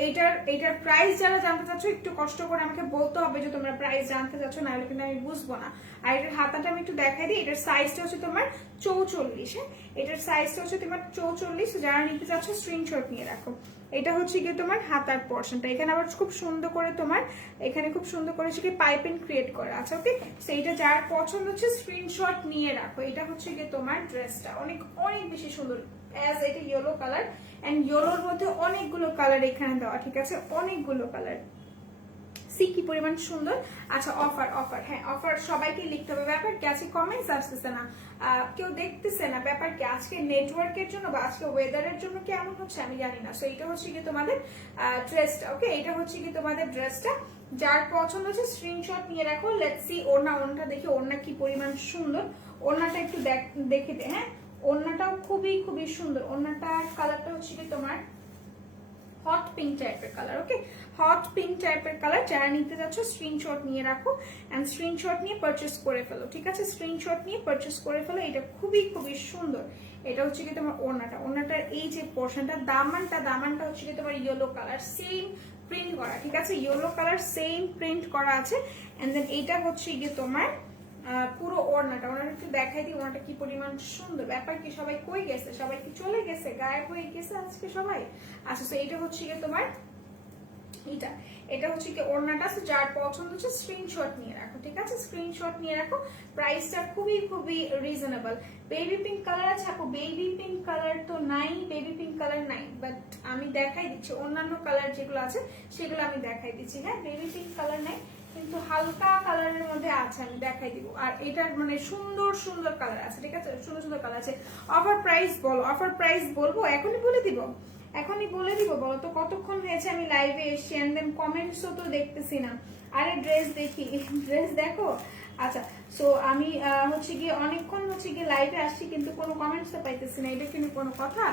এটার প্রাইস যারা জানতে চাচ্ছ একটু কষ্ট করে আমাকে বলতে হবে যে তোমরা প্রাইস জানতে চাচ্ছ, না হলে কিন্তু আমি বুঝবো না। আর এটার হাতাটা আমি একটু দেখাই দিই। এটার সাইজটা হচ্ছে তোমার 44, হ্যাঁ, এটার সাইজটা হচ্ছে তোমার 44। যারা নিতে চাচ্ছ স্ক্রিনশট নিয়ে রাখো। এটা হচ্ছে গিয়ে তোমার হাতার পোর্শনটা, এখানে আবার খুব সুন্দর করে তোমার এখানে খুব সুন্দর করে হচ্ছে কি পাইপিং ক্রিয়েট করা আছে। ওকে, সো এটা যার পছন্দ হচ্ছে স্ক্রিনশট নিয়ে রাখো। এটা হচ্ছে গিয়ে তোমার ড্রেসটা, অনেক অনেক বেশি সুন্দর। অ্যাজ এটা ইয়েলো কালার এন্ড ইয়েলোর মধ্যে অনেকগুলো কালার এখানে দেওয়া, ঠিক আছে? অনেকগুলো কালার, সি কি পরিমাণ সুন্দর। আচ্ছা, অফার অফার, হ্যাঁ অফার সবাইকে লিখতে হবে। ব্যাপার কি আজকে কমেন্টস আসতেছে না, কেউ দেখতেছে না, ব্যাপার কি আজকে নেটওয়ার্কের জন্য বা আজকে ওয়েদারের জন্য কি এমন হচ্ছে আমি জানি না। সো এটা হচ্ছে কি তোমাদের ড্রেসটা। ওকে, এটা হচ্ছে কি তোমাদের ড্রেসটা, যার পছন্দ হচ্ছে স্ক্রিনশট নিয়ে রাখো। লেটস সি ওড়নাটা দেখি, ওড়না কি পরিমাণ সুন্দর। ওড়নাটা একটু দেখে দে, হ্যাঁ, ওড়নাটাও খুবই খুবই সুন্দর। ওড়নাটার কালারটা হচ্ছে কি তোমার হট পিঙ্ক টাইপের কালার। ওকে, হট পিঙ্ক টাইপের কালার। যারা নিতে যাচ্ছ স্ক্রিনশট নিয়ে রাখো এন্ড স্ক্রিনশট নিয়ে পারচেস করে ফেলো, ঠিক আছে? স্ক্রিনশট নিয়ে পারচেস করে ফেলো। এটা খুবই খুবই সুন্দর। এটা হচ্ছে কি তোমার ওড়নাটা, ওড়নাটার এই যে পোর্শনটা, দামানটা হচ্ছে কি তোমার ইয়েলো কালার, সেম প্রিন্ট করা, ঠিক আছে? ইয়েলো কালার সেম প্রিন্ট করা আছে এন্ড দেন এইটা হচ্ছে গিয়ে তোমার পুরো ওড়নাটা একটু দেখাই দিই। ওড়নাটা কি পরিমাণ সুন্দর। ব্যাপার কি সবাই কই গেছে? সবাই কি চলে গেছে, গায়েব হয়ে গেছে আজকে সবাই? আচ্ছা, তো এটা হচ্ছে গিয়ে তোমার এটা হচ্ছে কি ওড়নাটা। যার পছন্দ হচ্ছে স্ক্রিনশট নিয়ে রাখো, ঠিক আছে? স্ক্রিনশট নিয়ে রাখো। প্রাইসটা খুবই খুবই রিজনেবল। বেবি পিঙ্ক কালার আছে আপু? বেবি পিঙ্ক কালার তো নাই, বেবি পিঙ্ক কালার নাই, বাট আমি দেখাই দিচ্ছি অন্যান্য কালার যেগুলো আছে সেগুলো আমি দেখাই দিচ্ছি। হ্যাঁ, বেবি পিঙ্ক কালার নাই, কিন্তু হালকা কালারের মধ্যে আছে, আমি দেখাই দিব। আর এটার মানে সুন্দর সুন্দর কালার আছে, ঠিক আছে? সুন্দর সুন্দর কালার আছে। অফার প্রাইস বলো, অফার প্রাইস বলবো, এখনই বলে দিব, এখনই বলে দিব। বলো তো কতক্ষণ হয়েছে আমি লাইভে এসছি এন্ড দেন কমেন্টসও তো দেখতেছি না। আরে ড্রেস দেখি, ড্রেস দেখো। আচ্ছা, সো আমি হচ্ছে গিয়ে অনেকক্ষণ হচ্ছে গিয়ে লাইভে আসছি কিন্তু কোনো কমেন্টস তো পাইতেছি না। এটা কিন্তু কোনো কথা?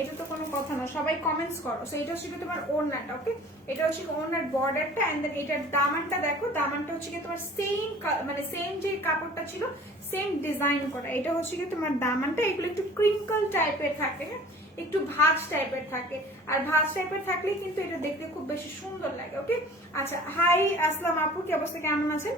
এটা তো কোনো কথা না, সবাই কমেন্টস করো। সো এটা হচ্ছে কি তোমার ওড়নাটা। ওকে, এটা হচ্ছে ওড়নার বর্ডারটা এন্ড দেন এটার দামানটা দেখো। দামানটা হচ্ছে কি তোমার সেম মানে সেম যে কাপড়টা ছিল সেম ডিজাইন করা। এটা হচ্ছে কি তোমার দামানটা। এগুলো একটু ক্রিঙ্কল টাইপের থাকে, হ্যাঁ, একটু ভাঁজ টাইপের থাকে। আর ভাঁজ টাইপের থাকলে কিন্তু এটা দেখতে খুব বেশি সুন্দর লাগে। ওকে, আচ্ছা, হাই আসসালাম আপু, কি অবস্থা, কেমন আছেন?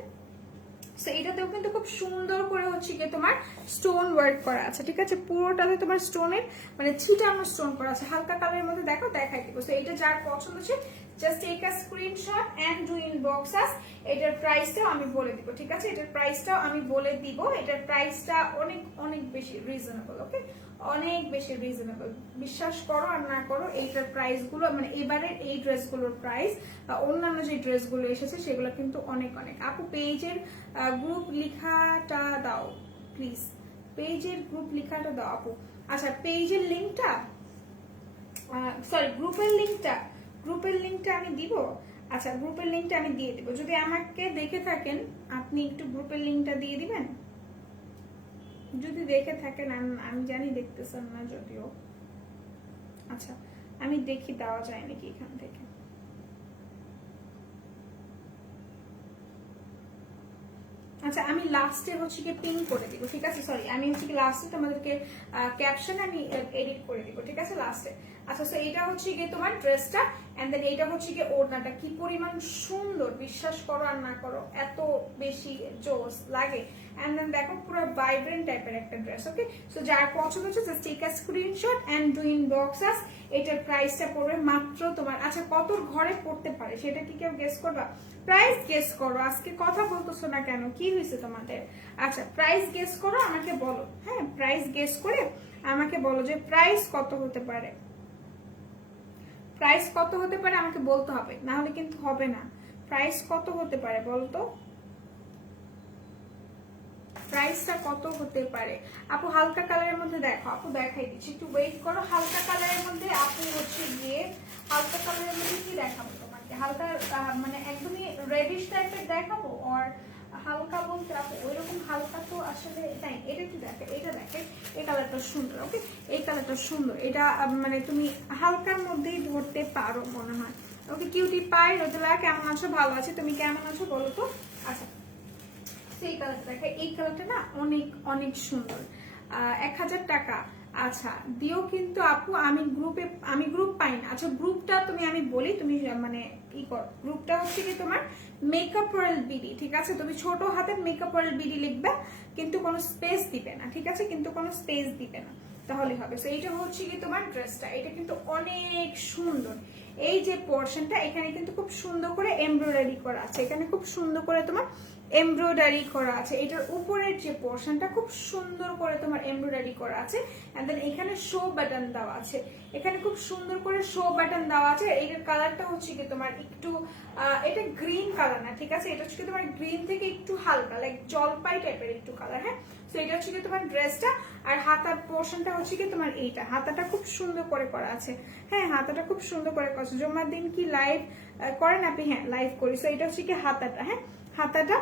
সো এটাতেও কিন্তু খুব সুন্দর করে হচ্ছে গিয়ে তোমার স্টোন ওয়ার্ক করা আছে, ঠিক আছে? পুরোটাতে তোমার স্টোনের মানে ছিটানো স্টোন করা আছে, হালকা কালারের মধ্যে দেখো দেখাই দিব। সো এটা যার পছন্দ হচ্ছে just take a screenshot and do inbox us. এটার প্রাইসটাও আমি বলে দিব, ঠিক আছে? এটার প্রাইসটাও আমি বলে দিব। এটার প্রাইসটা অনেক অনেক বেশি রিজনেবল, ওকে? অনেক বেশি রিজনেবল, বিশ্বাস করো আর না করো। এইটার প্রাইস গুলো মানে এবারের এই ড্রেসগুলোর প্রাইস অন্যান্য যে ড্রেসগুলো এসেছে সেগুলো কিন্তু অনেক অনেক। আপু পেজের গ্রুপ লিখাটা দাও প্লিজ, পেজের গ্রুপ লিখাটা দাও আপু। আচ্ছা পেজের লিঙ্কটা, সরি গ্রুপের লিঙ্কটা আমি দিব। আচ্ছা গ্রুপের লিঙ্কটা আমি দিয়ে দিব, যদি আমাকে দেখে থাকেন আপনি একটু গ্রুপের লিঙ্কটা দিয়ে দিবেন, যদি দেখে থাকেন। আমি জানি দেখতেছেন না যদিও। আচ্ছা আমি দেখি দেওয়া যায় নাকি এখান থেকে। আচ্ছা আমি লাস্টে হচ্ছে কি পিন করে দিব, ঠিক আছে? সরি আমি হচ্ছে কি লাস্টে তোমাদেরকে ক্যাপশন আমি এডিট করে দিব, ঠিক আছে? লাস্টে। আচ্ছা সো এটা হচ্ছে গিয়ে তোমার ড্রেসটা, এন্ড দেন এইটা হচ্ছে গিয়ে ওড়নাটা। কি পরিমাণ সুন্দর, বিশ্বাস করো আর না করো, এত বেশি জোস লাগে। এন্ড দেন দেখো পুরো ভাইব্রেন্ট টাইপের একটা ড্রেস, ওকে? সো যার পছন্দ হচ্ছে just take a screenshot and do inbox us. এটার প্রাইসটা পড়বে মাত্র তোমার, আচ্ছা কত ঘরে পড়তে পারে সেটা কি কেউ গেস করবা? প্রাইস গেস করো, আজকে কথা বলতেছো না কেন, কি হয়েছে তোমাদের? আচ্ছা প্রাইস গেস করো, আমাকে বলো। হ্যাঁ প্রাইস গেস করে আমাকে বলো যে প্রাইস কত হতে পারে। প্রাইস কত হতে পারে আমাকে বলতে হবে, না হলে কিন্তু হবে না। প্রাইস কত হতে পারে বলতো, প্রাইসটা কত হতে পারে? আপু হালকা কালারের মধ্যে দেখো, আপু দেখাই দিচ্ছি, একটু ওয়েট করো। হালকা কালারের মধ্যে আপু হচ্ছে গিয়ে হালকা কালারের মধ্যে কি দেখাবো তোমাকে? হালকা মানে একদমই রেডিশ টাইপের দেখাবো, আর হালকা বলতে আপু ওইরকম হালকা তো আসলে তাই। এটা কি দেখে, এটা দেখে এই কালারটা সুন্দর, ওকে? এই কালারটা সুন্দর, এটা মানে তুমি হালকার মধ্যেই ধরতে পারো মনে হয়, ওকে? কিউটি পাই রোদেলা কেমন আছো? ভালো আছি, তুমি কেমন আছো বলো তো? আচ্ছা এই কালারটা দেখে, এই কালারটা না অনেক অনেক সুন্দর। 1000 টাকা। আচ্ছা দিও কিন্তু আপু, আমি গ্রুপ পাই না। আচ্ছা গ্রুপটা আমি বলি, তুমি মানে কি কর, গ্রুপটা হচ্ছে কি তোমার মেকআপ রয়্যাল বিডি, ঠিক আছে? তুমি ছোট হাতের মেকআপ রয়্যাল বিডি লিখবে, কিন্তু কোনো স্পেস দিবে না, ঠিক আছে? কিন্তু কোনো স্পেস দিবে না, তাহলে হবে। সো এইটা হচ্ছে কি তোমার ড্রেসটা, এটা কিন্তু অনেক সুন্দর। এই যে পোর্শনটা এখানে কিন্তু খুব সুন্দর করে এমব্রয়ডারি করা আছে, এখানে খুব সুন্দর করে তোমার এমব্রয়ডারি করা আছে। এটার উপরের যে পোর্শনটা খুব সুন্দর করে তোমার এমব্রয়ডারি করা আছে, এন্ড দেন এখানে শো বাটন দেওয়া আছে, এখানে খুব সুন্দর করে শো বাটন দেওয়া আছে। এটার কালারটা হচ্ছে কি তোমার একটু এটা গ্রিন কালার না, ঠিক আছে? এটা হচ্ছে কি তোমার গ্রিন থেকে একটু হালকা লাইক জলপাই টাইপের একটু কালার, হ্যাঁ? তো এটা হচ্ছে কি তোমার ড্রেসটা। আর হাতার পোর্শনটা হচ্ছে কি তোমার এইটা, হাতাটা খুব সুন্দর করে করা আছে, হ্যাঁ হাতাটা খুব সুন্দর করে করা আছে। জুম্মার দিন কি লাইভ করেন আপনি? হ্যাঁ লাইভ করি। সো এটা হচ্ছে কি হাতাটা, হ্যাঁ হাতাটা।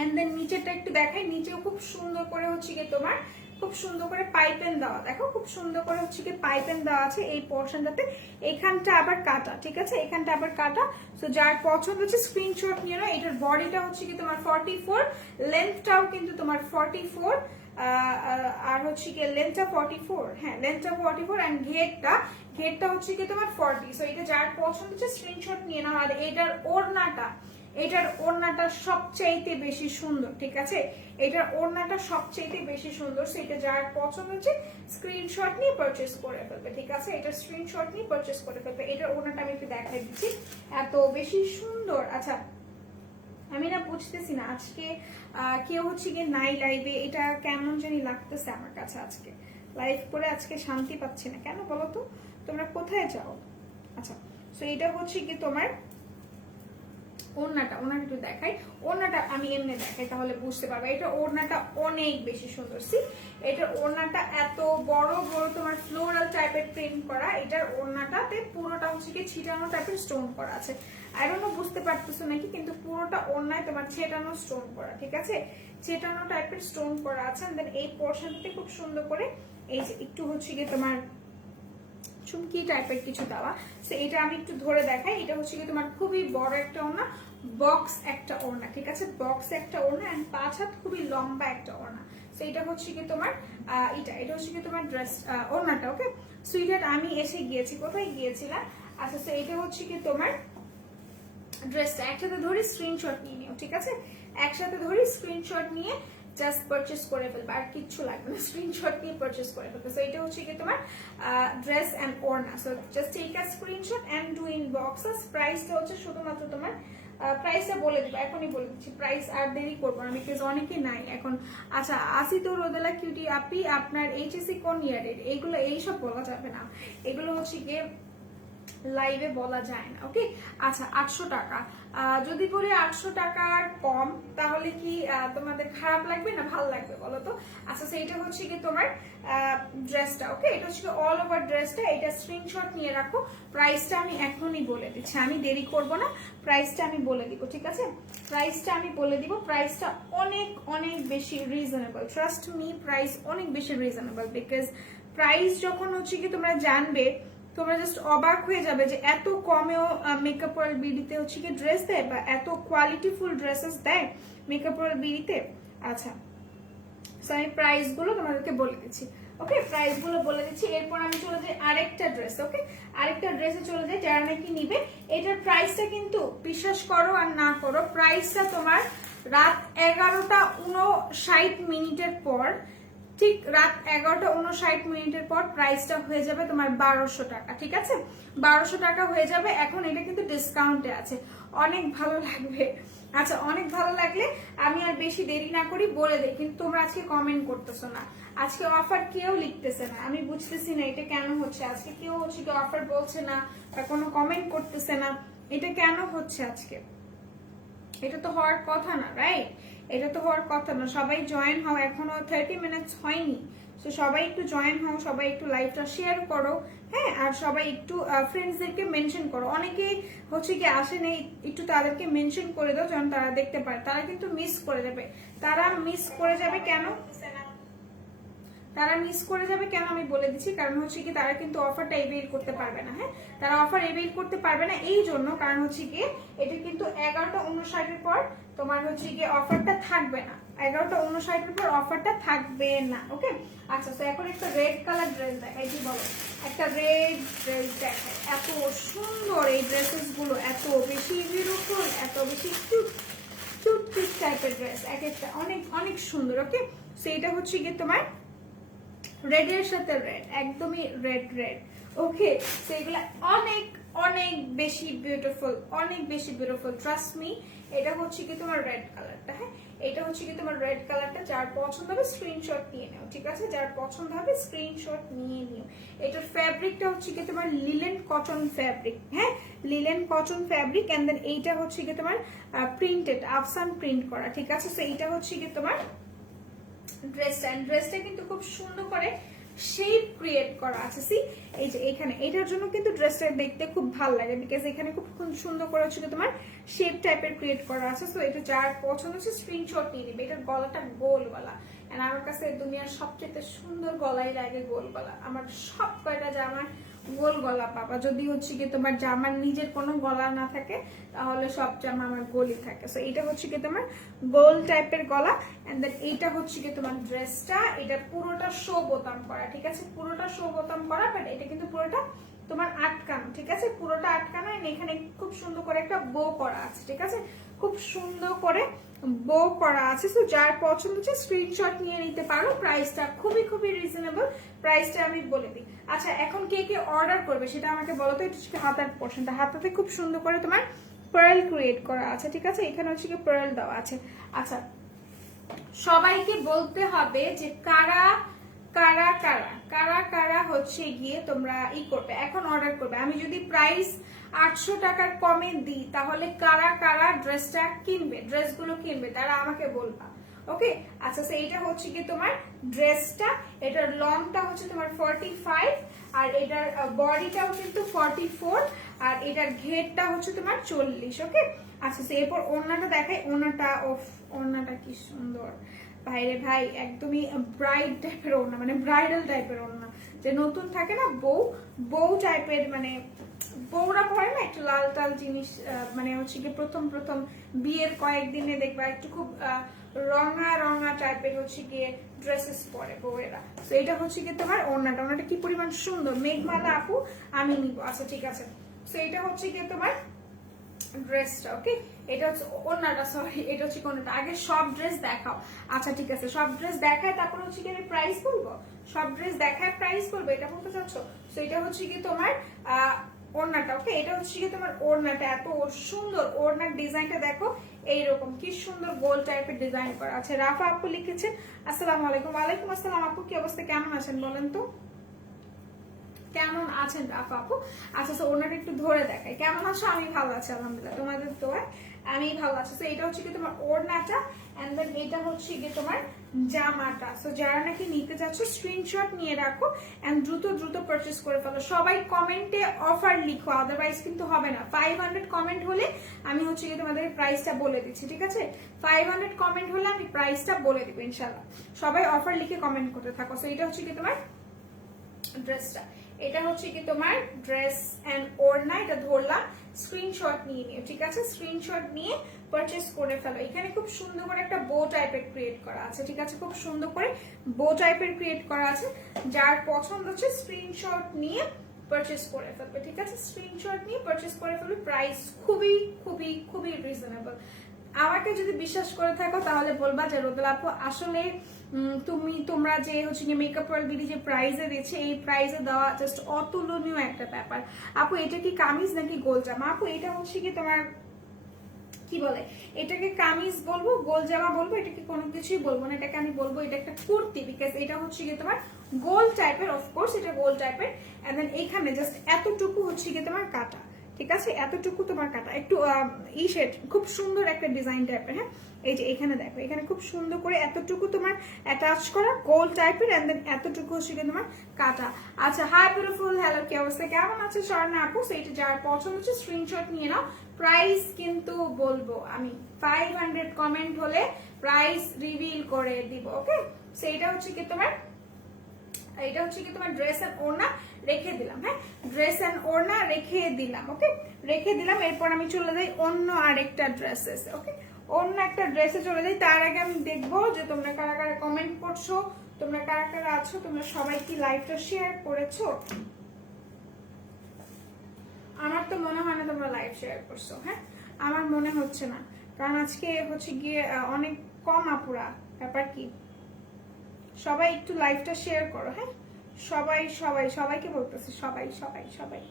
এন্ড দেন নিচেরটা একটু দেখাই, নিচেও খুব সুন্দর করে হচ্ছে কি তোমার খুব সুন্দর করে পাইপেন দেওয়া, দেখো খুব সুন্দর করে হচ্ছে কি পাইপেন দেওয়া আছে এই পোর্শনটাতে। এখানটা আবার কাটা, ঠিক আছে? এখানটা আবার কাটা। সো যার পছন্দ হচ্ছে স্ক্রিনশট নিয়ে নাও। এটার বডিটা হচ্ছে কি তোমার 44, লেন্থটাও কিন্তু তোমার 44, আর হচ্ছে কি লেন্থটা 44, হ্যাঁ লেন্থটা 44, এন্ড ঘেরটা হচ্ছে কি তোমার 40। সো এটা যার পছন্দ হচ্ছে স্ক্রিনশট নিয়ে নাও। আর এটার ওড়নাটা সবচাইতে বেশি সুন্দর, ঠিক আছে? এটার ওড়নাটা সবচাইতে বেশি সুন্দর। সো এটা যার পছন্দ হচ্ছে স্ক্রিনশট নিয়ে পারচেজ করে ফেলবে, ঠিক আছে? এটা স্ক্রিনশট নিয়ে পারচেজ করে ফেলবে। এটার ওড়নাটা আমি একটু দেখাই দিচ্ছি, এত বেশি সুন্দর। আচ্ছা আমি না বুঝতেছি না আজকে কেউ হচ্ছে গিয়ে নাই লাইভে, এটা কেমন জানি লাগতেছে আমার কাছে। আজকে লাইভ করে আজকে শান্তি পাচ্ছি না, কেন বলো তো? তোমরা কোথায় যাও? আচ্ছা সো এটা হচ্ছে কি তোমার ওড়নাটা একটু দেখাই। ওড়নাটা আমি এমনি দেখাই তাহলে বুঝতে পারবে। এটা ওড়নাটা অনেক বেশি সুন্দর। সি এটার ওড়নাটা এত বড় বড় তোমার ফ্লোরাল টাইপের প্রিন্ট করা। এটার ওড়নাটাতে পুরোটা হচ্ছে কি ছিটানো টাইপের স্টোন করা আছে। আই ডোন্ট নো বুঝতে পারতেছো নাকি, কিন্তু পুরোটা ওড়নায় তোমার ছেটানো স্টোন করা, ঠিক আছে? ছেটানো টাইপের স্টোন করা আছে। দেন এই পোর্শনটাতে খুব সুন্দর করে এই যে একটু হচ্ছে কি তোমার চুমকি টাইপের কিছু দেওয়া। সো এটা আমি একটু ধরে দেখাই। এটা হচ্ছে কি তোমার খুবই বড় একটা ওড়না, বক্স একটা ওড়না, ঠিক আছে? বক্স একটা ওড়না এন্ড 5 হাত খুবই লম্বা একটা ওড়না। সো এটা হচ্ছে কি তোমার এটা হচ্ছে কি তোমার ড্রেস ওড়নাটা, ওকে? সুইটার আমি এসে গিয়েছি, কোথায় গিয়েছিলাম? আচ্ছা সো এটা হচ্ছে কি তোমার ড্রেসটা। একসাথে ধরে স্ক্রিনশট নিয়ে নিও, ঠিক আছে? একসাথে ধরি, স্ক্রিনশট নিয়ে জাস্ট পারচেস করে ফেলবে, আর কিচ্ছু লাগবে না, স্ক্রিনশট নিয়ে পারচেস করে ফেলবে। সো এটা হচ্ছে কি তোমার ড্রেস এন্ড ওড়না। So just take a screenshot and do inbox. প্রাইসটা হচ্ছে শুধুমাত্র তোমার প্রাইসটা বলে দিবো, এখনই বলে দিচ্ছি প্রাইস, আর দেরি করবো না বিকজ অনেকে নাই এখন। আচ্ছা, আসি তো রোদেলা কিউটি আপি, আপনার এইচএসসি কোন ইয়ারের? এইগুলো এইসব বলা যাবে না, এগুলো হচ্ছে গিয়ে লাইভে বলা যায় না। ওকে, আচ্ছা 800 টাকা। যদি বলি 800 টাকার কম তাহলে কি তোমাদের খারাপ লাগবে না ভালো লাগবে বলো তো? আচ্ছা, সেইটা হচ্ছে কি তোমার ড্রেসটা। ওকে, এটা হচ্ছে অল ওভার ড্রেসটা। এটা স্ক্রিনশট নিয়ে রাখো। প্রাইসটা আমি এখনই বলে দিচ্ছি, আমি দেরি করব না, প্রাইসটা আমি বলে দিব, ঠিক আছে? প্রাইসটা আমি বলে দিব। প্রাইসটা অনেক অনেক বেশি রিজনেবল, ট্রাস্ট মি, প্রাইস অনেক বেশি রিজনেবল। বিকজ প্রাইস যখন হচ্ছে কি তোমরা জানবে, তোমরা জাস্ট অবাক হয়ে যাবে যে এত কমেও মেকআপ ওয়ার্ল্ড বিডিতে হচ্ছে কি ড্রেস দেয়, বা এত কোয়ালিটিফুল ড্রেসেস দেয় মেকআপ ওয়ার্ল্ড বিডিতে। আচ্ছা, সো আমি প্রাইস গুলো তোমাদেরকে বলে দিচ্ছি। ওকে, প্রাইস গুলো বলে দিচ্ছি, এরপর আমি চলে যাই আরেকটা ড্রেস। ওকে, আরেকটা ড্রেসে চলে যাই, যারা নাকি নিবে। এটার প্রাইসটা কিন্তু বিশ্বাস করো আর না করো, প্রাইসটা তোমার রাত 11:59 পর, ঠিক রাত 11:59 পর প্রাইসটা হয়ে যাবে তোমার 1200 টাকা। ঠিক আছে, 1200 টাকা হয়ে যাবে। এখন এটা কিন্তু ডিসকাউন্টে আছে, অনেক ভালো লাগবে। আচ্ছা, অনেক ভালো লাগলে আমি আর বেশি দেরি না করি বলে দেই, কিন্তু তোমরা আজকে কমেন্ট করতেছো না, আজকে অফার কেউ লিখতেছে না, আমি বুঝতেছি না এটা কেন হচ্ছে। আজকে কেউ হচ্ছে কি অফার বলছে না বা কোনো কমেন্ট করতেছে না, এটা কেন হচ্ছে আজকে? এটা তো হওয়ার কথা না, রাইট? এটা তো হওয়ার কথা না। সবাই জয়েন হও, এখনো 30 মিনিটস হয়নি। তো সবাই একটু জয়েন হও, সবাই একটু লাইভটা শেয়ার করো, হ্যাঁ, আর সবাই একটু ফ্রেন্ডসদেরকে মেনশন করো। অনেকেই হচ্ছে কি আসে নেই, একটু তাদেরকে মেনশন করে দাও যেন তারা দেখতে পারে, তারা কিন্তু মিস করে যাবে। তারা মিস করে যাবে কেন? তারা মিস করে যাবে কেন আমি বলে দিচ্ছি, কারণ হচ্ছে কি তারা কিন্তু অফারটা এভেইল করতে পারবে না। হ্যাঁ, তারা অফার এভেইল করতে পারবে না এই জন্য, কারণ হচ্ছে কি এটা কিন্তু 11:59 পর তোমার হচ্ছে কি অফারটা থাকবে না, 11:59 পর অফারটা থাকবে না। ওকে, আচ্ছা, তো এখন একটা রেড কালার ড্রেস দেখাই, কি বলো? একটা রেড ড্রেস দেখাই, এত সুন্দর এই ড্রেসেস গুলো, এত বেশি বিউটিফুল, এত বেশি কিউট কিউট কিউট টাইপের ড্রেস, এক একটা অনেক অনেক সুন্দর। ওকে, সো এটা হচ্ছে কি তোমার রেড এর সাথে রেড, একদমই রেড রেড। ওকে, তো এগুলা অনেক অনেক বেশি বিউটিফুল, অনেক বেশি বিউটিফুল, ট্রাস্ট মি। এটা হচ্ছে কি তোমার রেড কালারটা, হ্যাঁ, এটা হচ্ছে কি তোমার রেড কালারটা। যার পছন্দ হবে স্ক্রিনশট নিয়ে নাও, ঠিক আছে? যার পছন্দ হবে স্ক্রিনশট নিয়ে নিও। এটার ফ্যাব্রিকটা হচ্ছে কি তোমার লিলেন কটন ফ্যাব্রিক, হ্যাঁ, linen cotton fabric. And then এইটা হচ্ছে কি তোমার প্রিন্টেড, আফসান প্রিন্ট করা, ঠিক আছে? তো এইটা হচ্ছে কি তোমার ড্রেসটা কিন্তু খুব সুন্দর করে শেপ ক্রিয়েট করা আছে। সি, এই যে এখানে এটার জন্য কিন্তু ড্রেসটা দেখতে খুব ভালো লাগে, বিকজ এখানে খুব সুন্দর করে হচ্ছে তোমার শেপ টাইপের ক্রিয়েট করা আছে। সো এটা যার পছন্দ হচ্ছে স্ক্রিনশট নিয়ে নিবে। এটার গলাটা গোল গলা, এন্ড আমার কাছে দুনিয়ার সবচেয়ে সুন্দর গলাই লাগে গোল গলা। আমার সব কয়টা জামার গোল গলা পাবা। যদি হচ্ছে কি তোমার জামার নিজের কোনো গলা না থাকে তাহলে সব জামা আমার গোলই থাকে। সো এটা হচ্ছে কি তোমার গোল টাইপের গলা। এন্ড দেন এইটা হচ্ছে কি তোমার ড্রেসটা, এটা পুরোটা শো বোতাম করা, ঠিক আছে? পুরোটা শো বোতাম করা, বাট এটা কিন্তু পুরোটা তোমার আটকানো, ঠিক আছে? পুরোটা আটকানো। এখানে খুব সুন্দর করে একটা বো করা আছে, ঠিক আছে? খুব সুন্দর করে বো করা আছে। সো যার পছন্দ হচ্ছে স্ক্রিনশট নিয়ে নিতে পারো। প্রাইসটা খুবই খুবই রিজনেবল, প্রাইসটা আমি বলে দিই। আচ্ছা, এখন কে কে অর্ডার করবে সেটা আমাকে বলো তো। এটা হচ্ছে হাতার পোর্শনটা, হাতাতে খুব সুন্দর করে তোমার পার্ল ক্রিয়েট করা আছে, ঠিক আছে? এখানে হচ্ছে কি পার্ল দেওয়া আছে। আচ্ছা, সবাইকে বলতে হবে যে কারা কারা কারা কারা কারা হচ্ছে গিয়ে তোমরা করবে, এখন অর্ডার করবে। আমি যদি প্রাইস 800 টাকার কমে দিই তাহলে কারা কারা ড্রেসটা কিনবে, ড্রেসগুলো কিনবে, তারা আমাকে বলবা। ওকে, আচ্ছা, এইটা হচ্ছে কি তোমার ড্রেসটা, এটার লংটা হচ্ছে তোমার 45, আর এটার বডিটাও কিন্তু 44, আর এটার ঘেরটা হচ্ছে তোমার 40। ওকে, আচ্ছা, এরপর ওড়নাটা দেখাই। ওড়নাটা কি সুন্দর ভাইরে ভাই, একদমই ব্রাইড টাইপের ওড়না, মানে ব্রাইডাল টাইপের ওড়না, যে নতুন থাকে না বউ টাইপের, মানে বউরা পরে না একটু লাল টাল জিনিস, মানে হচ্ছে কি প্রথম প্রথম বিয়ের কয়েকদিনে দেখবা একটু খুব রঙা রঙা টাইপের হচ্ছে গিয়ে ড্রেসেস পরে বউয়েরা। তো এটা হচ্ছে কি তোমার ওড়নাটা কি পরিমাণ সুন্দর। মেঘমালা আপু, আমি নিব। আচ্ছা, ঠিক আছে। তো এটা হচ্ছে কি তোমার ড্রেসটা। ওকে, এটা হচ্ছে ওড়নাটা, সরি এটা হচ্ছে কোনটা। আগে সব ড্রেস দেখাও। আচ্ছা ঠিক আছে, সব ড্রেস দেখায় তারপর হচ্ছে কি আমি প্রাইস বলবো। সব ড্রেস দেখায় প্রাইস বলবো, এটা বলতে চাচ্ছ? সো এটা হচ্ছে কি তোমার ওড়নাটা। ওকে, এটা হচ্ছে কি তোমার ওড়নাটা। এত সুন্দর ওড়নার ডিজাইনটা দেখো, এইরকম কি সুন্দর গোল টাইপের ডিজাইন করা আছে। রাফা আপু লিখেছেন আসসালামু আলাইকুম। ওয়ালাইকুম আসসালাম আপু, কি অবস্থা, কেমন আছেন বলেন তো, কেমন আছেন রাফা আপু? আচ্ছা তো ওনাটা একটু ধরে দেখাই, কেমন আছো? আমি ভালো আছি আলহামদুলিল্লাহ, তোমাদের দোয়ায় আমি ভালো আছি। তো এটা হচ্ছে কি তোমার ওড়নাটা, এন্ড দেন এটা হচ্ছে কি তোমার জামাটা। সো যারা নাকি নিতে চাচ্ছ স্ক্রিনশট নিয়ে রাখো এন্ড দ্রুত দ্রুত পারচেজ করে ফেলো। সবাই কমেন্টে অফার লিখো, আদারওয়াইজ কিন্তু হবে না। 500 কমেন্ট হলে আমি হচ্ছে কি তোমাদের প্রাইসটা বলে দিচ্ছি, ঠিক আছে? 500 কমেন্ট হলে আমি প্রাইসটা বলে দিব ইনশাআল্লাহ। সবাই অফার লিখে কমেন্ট করতে থাকো। সো এটা হচ্ছে কি তোমার ড্রেসটা, এটা হচ্ছে কি তোমার ড্রেস এন্ড ওড়না। এটা ধরলাম, স্ক্রিনশট নিয়ে নিও, ঠিক আছে? স্ক্রিনশট নিয়ে পারচেজ করে ফেলো। এখানে খুব সুন্দর করে একটা বো টাইপের ক্রিয়েট করা আছে, ঠিক আছে? খুব সুন্দর করে বো টাইপের ক্রিয়েট করা আছে। যার পছন্দ হচ্ছে স্ক্রিনশট নিয়ে পারচেজ করে ফেলবে, ঠিক আছে? স্ক্রিনশট নিয়ে পারচেজ করে ফেলবে। প্রাইস খুবই খুবই খুবই রিজনেবল। আমাকে যদি বিশ্বাস করে থাকো তাহলে বলবা যে রোদেলা আপু আসলে তোমরা যে হচ্ছে কি মেকআপ ওয়ার্ল্ড বিডি যে প্রাইজে দিচ্ছে, এই প্রাইজে দেওয়া জাস্ট অতুলনীয় একটা ব্যাপার। আপু এটা কি কামিজ নাকি গোল জামা? আপু এটা হচ্ছে কি তোমার কি বলে, এটাকে কামিজ বলবো, গোল জামা বলবো, এটাকে কোনো কিছুই বলবো না। এটাকে আমি বলবো এটা একটা কুর্তি, বিকজ এটা হচ্ছে কি তোমার গোল টাইপের। অফকোর্স এটা গোল টাইপের, এন্ড দেন এখানে জাস্ট এতটুকু হচ্ছে কি তোমার কাটা, ঠিক আছে? এতটুকু তোমার কাটা, একটু শেড, খুব সুন্দর একটা ডিজাইন টাইপের। হ্যাঁ, এই যে এখানে দেখো, এখানে খুব সুন্দর করে এতটুকু তোমার অ্যাটাচ করা গোল টাইপের, এন্ড দেন এতটুকু হচ্ছে কি তোমার কাটা। আচ্ছা, হাই বিউটিফুল, হ্যালো, কি অবস্থা, কেমন আছে স্বর্ণা আপু? সেইটা যার পছন্দ হচ্ছে স্ক্রিনশট নিয়ে নাও। প্রাইস কিন্তু বলবো আমি 500 কমেন্ট হলে প্রাইস রিভিল করে দিব। ওকে, সেইটা হচ্ছে কি তোমার, এটা হচ্ছে কি তোমার ড্রেস এন্ড ওড়না রেখে দিলাম। হ্যাঁ, ড্রেস এন্ড ওড়না রেখে দিলাম। ওকে, রেখে দিলাম। এরপর আমি চলে যাই অন্য আরেকটা ড্রেসে। ওকে, অন্য একটা ড্রেসে চলে যাই। তার আগে আমি দেখবো যে তোমরা কারা কারা কমেন্ট করছো, তোমরা কারা কারা আছো, তোমরা সবাই কি লাইভটা শেয়ার করেছো? আমার তো মনে হয় না তোমরা লাইভ শেয়ার করছো। হ্যাঁ, আমার মনে হচ্ছে না, কারণ আজকে হচ্ছে গিয়ে অনেক কম আপুরা। ব্যাপার কি, সবাই একটু লাইভটা শেয়ার করো। হ্যাঁ, সবাই সবাই সবাইকে বলতেছি, সবাই সবাই সবাই।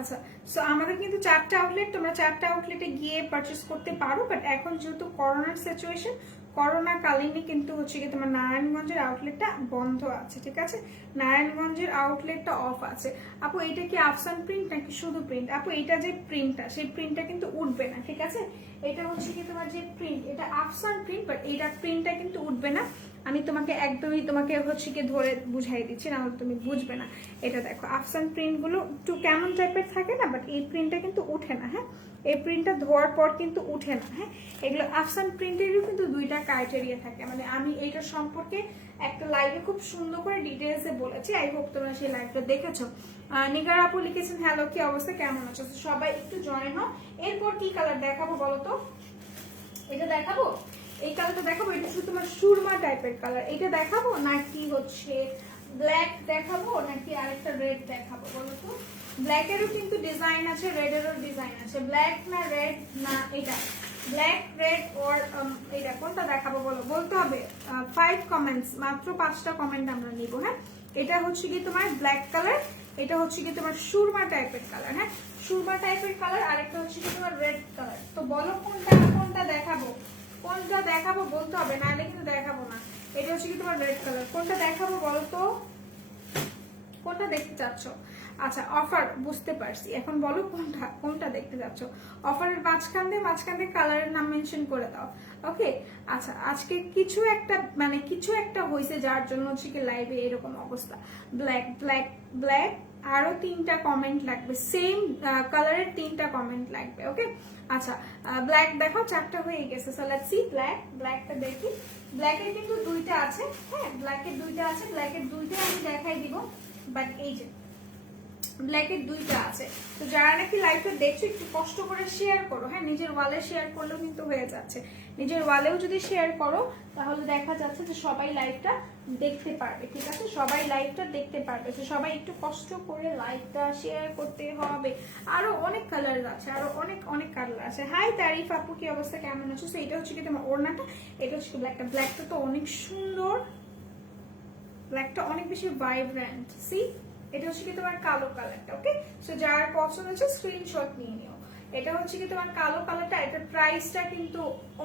আচ্ছা, সো আমাদের কিন্তু 4টা আউটলেট, তোমরা 4টা আউটলেটে গিয়ে পারচেস করতে পারো। বাট এখন যেহেতু করোনার সিচুয়েশন, করোনা কালীনই কিন্তু হচ্ছে কি তোমার নারায়ণগঞ্জের আউটলেটটা বন্ধ আছে, ঠিক আছে? নারায়ণগঞ্জের আউটলেটটা অফ আছে। আপু এটা কি আফসান প্রিন্ট নাকি শুধু প্রিন্ট? আপু এটা যে প্রিন্টটা, সেই প্রিন্টটা কিন্তু উঠবে না, ঠিক আছে? এটা হচ্ছে কি তোমার যে প্রিন্ট, এটা আফসান প্রিন্ট, বাট এইটা প্রিন্টটা কিন্তু উঠবে না। আমি তোমাকে একদমই তোমাকে হচ্ছে কি ধরে বুঝাই দিচ্ছি, না তুমি বুঝবে না। এটা দেখো, আফসান প্রিন্ট গুলো একটু কেমন টাইপের থাকে না, বাট এই প্রিন্টটা কিন্তু উঠে না। হ্যাঁ, এই প্রিন্টটা ধোয়ার পর কিন্তু উঠে না। হ্যাঁ, এগুলো আফসান প্রিন্টেরও কিন্তু 2টা ক্রাইটেরিয়া থাকে। মানে আমি এইটা সম্পর্কে একটা লাইভে খুব সুন্দর করে ডিটেলসে বলেছি। আই হোপ তোমরা সেই লাইভটা দেখেছো। নিগার আপু লিখেছেন হ্যালো, কি অবস্থা, কেমন আছো? সবাই একটু জয়েন হও। এরপর কি কালার দেখাবো বলো তো? এটা দেখাবো, এই কালারটা দেখাবো, এটা শুধু তোমার সুরমা টাইপের কালার। এটা দেখাবো নাকি হচ্ছে ব্ল্যাক দেখাবো নাকি আরেকটা রেড দেখাবো বলো তো? ব্ল্যাকেরও কিন্তু ডিজাইন আছে, রেডেরও ডিজাইন আছে। ব্ল্যাক না রেড না এটা, ব্ল্যাক রেড ওর এটা কোনটা দেখাবো বলো, বলতে হবে। 5 কমেন্টস, মাত্র 5টা কমেন্ট আমরা নিব। হ্যাঁ, এটা হচ্ছে কি তোমার ব্ল্যাক কালার, এটা হচ্ছে কি তোমার সুরমা টাইপের কালার। হ্যাঁ, সুরমা টাইপের কালার, আরেকটা হচ্ছে কি তোমার রেড কালার। তো বলো কোনটা কোনটা দেখাবো, কোনটা দেখাবো বলতে হবে, নাহলে কিন্তু দেখাবো না। এটা হচ্ছে কি তোমার রেড কালার, কোনটা দেখাবো বলো তো, কোনটা দেখতে চাচ্ছ? আচ্ছা, অফার বুঝতে পারছি, এখন বলো কোনটা কোনটা দেখতে যাচ্ছ। অফারের মাঝখান দিয়ে কালারের নাম মেনশন করে দাও। ওকে, আচ্ছা, আজকে কিছু একটা মানে কিছু একটা হয়েছে যার জন্য হচ্ছে কি লাইভে এরকম অবস্থা। ব্ল্যাক ব্ল্যাক ব্ল্যাক, আরো 3টা কমেন্ট লাগবে, সেম কালারের 3টা কমেন্ট লাগবে। ওকে, আচ্ছা, ব্ল্যাক দেখো 4টা হয়ে গেছে। সো লেটস সি ব্ল্যাক, ব্ল্যাকটা দেখি। ব্ল্যাকের কিন্তু 2টা আছে। হ্যাঁ, ব্ল্যাকের 2টা আছে, ব্ল্যাকের 2টা আমি দেখাই দিব। বাট এই যে ব্ল্যাকের দুইটা আছে। তো যারা নাকি লাইভটা দেখছো একটু কষ্ট করে শেয়ার করো, হ্যাঁ নিজের ওয়ালে শেয়ার করলেও কিন্তু হয়ে যাচ্ছে। নিজের ওয়ালেও যদি শেয়ার করো তাহলে দেখা যাচ্ছে যে সবাই লাইভটা দেখতে পারবে, ঠিক আছে, সবাই লাইভটা দেখতে পারবে। তো সবাই একটু কষ্ট করে লাইভটা শেয়ার করতে হবে। আরো অনেক কালার আছে, আরো অনেক অনেক কালার আছে। হাই তারিফ আপু, কি অবস্থা, কেমন আছো? তো এটা হচ্ছে কি তোমার ওড়নাটা, এটা হচ্ছে কি ব্ল্যাকটা। ব্ল্যাকটা তো অনেক সুন্দর, ব্ল্যাকটা অনেক বেশি ভাইব্রেন্ট। সি এটা হচ্ছে কি তোমার কালো কালারটা। ওকে, সো যার পছন্দ হচ্ছে স্ক্রিনশট নিয়ে নিও। এটা হচ্ছে কি তোমার কালো কালারটা, এটার প্রাইসটা কিন্তু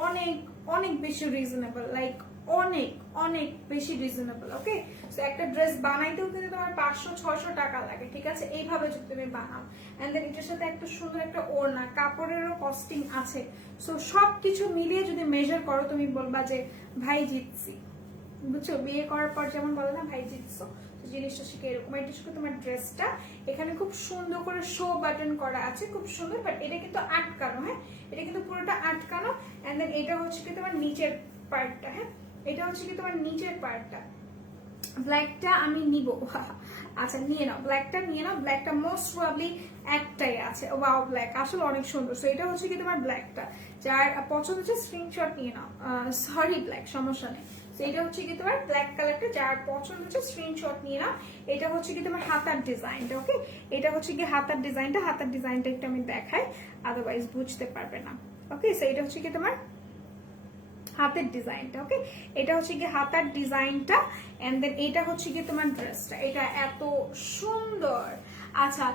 অনেক অনেক বেশি রিজনেবল, লাইক অনেক অনেক বেশি রিজনেবল। ওকে, সো একটা ড্রেস বানাইতেও কিন্তু তোমার 500-600 টাকা লাগে, ঠিক আছে, এইভাবে যদি তুমি বানাও। এন্ড দেন এটার সাথে একটা সুন্দর একটা ওড়না, কাপড়েরও কস্টিং আছে। সো সবকিছু মিলিয়ে যদি মেজার করো তুমি বলবা যে ভাই জিতছি, বুঝছো? বিয়ে করার পর যেমন বলে না ভাই জিতছো, জিনিসটা শিখে এরকম। এটা শিখে তোমার ড্রেসটা এখানে খুব সুন্দর করে শো বাটন করা আছে, খুব সুন্দর, বাট এটা কিন্তু আটকানো, হ্যাঁ এটা কিন্তু পুরোটা আটকানো। এন্ড দেন এটা হচ্ছে কি তোমার নিচের পার্টটা, হ্যাঁ এটা হচ্ছে কি তোমার নিচের পার্টটা। ব্ল্যাকটা আমি নিব, আচ্ছা নিয়ে নাও, ব্ল্যাকটা নিয়ে নাও। ব্ল্যাকটা মোস্ট প্রবাবলি একটাই আছে। ওয়াও, ব্ল্যাক আসলে অনেক সুন্দর। সো এটা হচ্ছে কি তোমার ব্ল্যাকটা, যার পছন্দ হচ্ছে স্ক্রিনশট নিয়ে নাও। সরি ব্ল্যাক, সমস্যা নেই। এটা হচ্ছে কি তোমার ব্ল্যাক কালারটা, যার পছন্দ হচ্ছে স্ক্রিনশট নিয়ে নাও। এটা হচ্ছে কি তোমার হাতার ডিজাইনটা। ওকে, এটা হচ্ছে কি হাতার ডিজাইনটা। হাতার ডিজাইনটা একটু আমি দেখাই, আদারওয়াইজ বুঝতে পারবে না। ওকে, সো এটা হচ্ছে কি তোমার হাতের ডিজাইনটা। ওকে, এটা হচ্ছে কি হাতার ডিজাইনটা। এন্ড দেন এটা হচ্ছে কি তোমার ড্রেসটা, এটা এত সুন্দর। আচ্ছা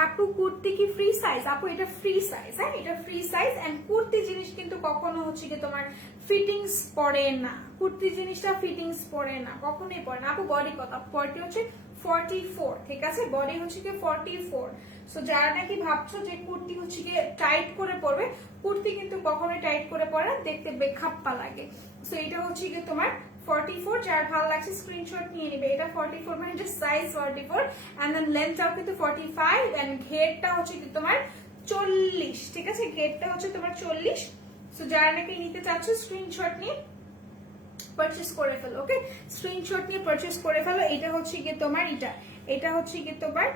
আপু কুর্তি কি ফ্রি সাইজ? আপু এটা ফ্রি সাইজ, হ্যাঁ এটা ফ্রি সাইজ। এন্ড কুর্তি জিনিস কিন্তু কখনো হচ্ছে কি তোমার ফিটিংস পড়ে না, কুর্তি জিনিসটা ফিটিংস পড়ে না, কখনোই পড়ে না। আপু বডি কত? 40 হচ্ছে 44, ঠিক আছে, বডি হচ্ছে কি 44। সো যারা নাকি ভাবছো যে কুর্তি হচ্ছে কি টাইট করে পরবে, কুর্তি কিন্তু কখনোই টাইট করে পরে না, দেখতে বেখাপ্পা লাগে। সো এটা হচ্ছে কি তোমার 44, যার ভালো লাগছে স্ক্রিনশট নিয়ে নিবে। এটা 44 মানে এটা সাইজ 44। এন্ড দেন লেন্থটাও কিন্তু 45। এন্ড ঘেরটা হচ্ছে কি তোমার 40, ঠিক আছে, ঘেরটা হচ্ছে তোমার 40। সো যারা নাকি নিতে চাচ্ছ স্ক্রিনশট নিয়ে পারচেজ করে ফেলো। ওকে, স্ক্রিনশট নিয়ে পারচেজ করে ফেলো। এটা হচ্ছে কি তোমার এটা হচ্ছে কি তোমার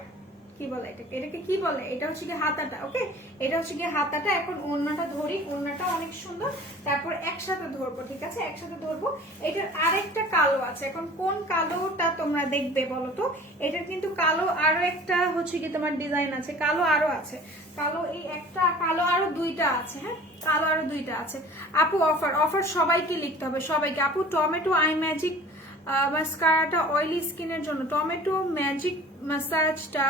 কি বলে এটাকে কি বলে, এটা হচ্ছে কি হাতাটা। ওকে, এটা হচ্ছে কি হাতাটা। এখন ওড়নাটা ধরি, ওড়নাটা অনেক সুন্দর, তারপর একসাথে ধরবো, ঠিক আছে, একসাথে ধরবো। এটার আরেকটা কালো আছে, এখন কোন কালোটা তোমরা দেখবে বলো তো? এটার কিন্তু কালো আরো একটা হচ্ছে কি তোমার ডিজাইন আছে, কালো আরো আছে, কালো এই একটা, কালো আরো দুইটা আছে, হ্যাঁ কালো আরো দুইটা আছে। আপু অফার, অফার সবাইকে লিখতে হবে, সবাইকে। আপু টমেটো আই ম্যাজিক মাস্কারাটা অয়েলি স্কিনের জন্য, টমেটো ম্যাজিক ম্যাসাজটা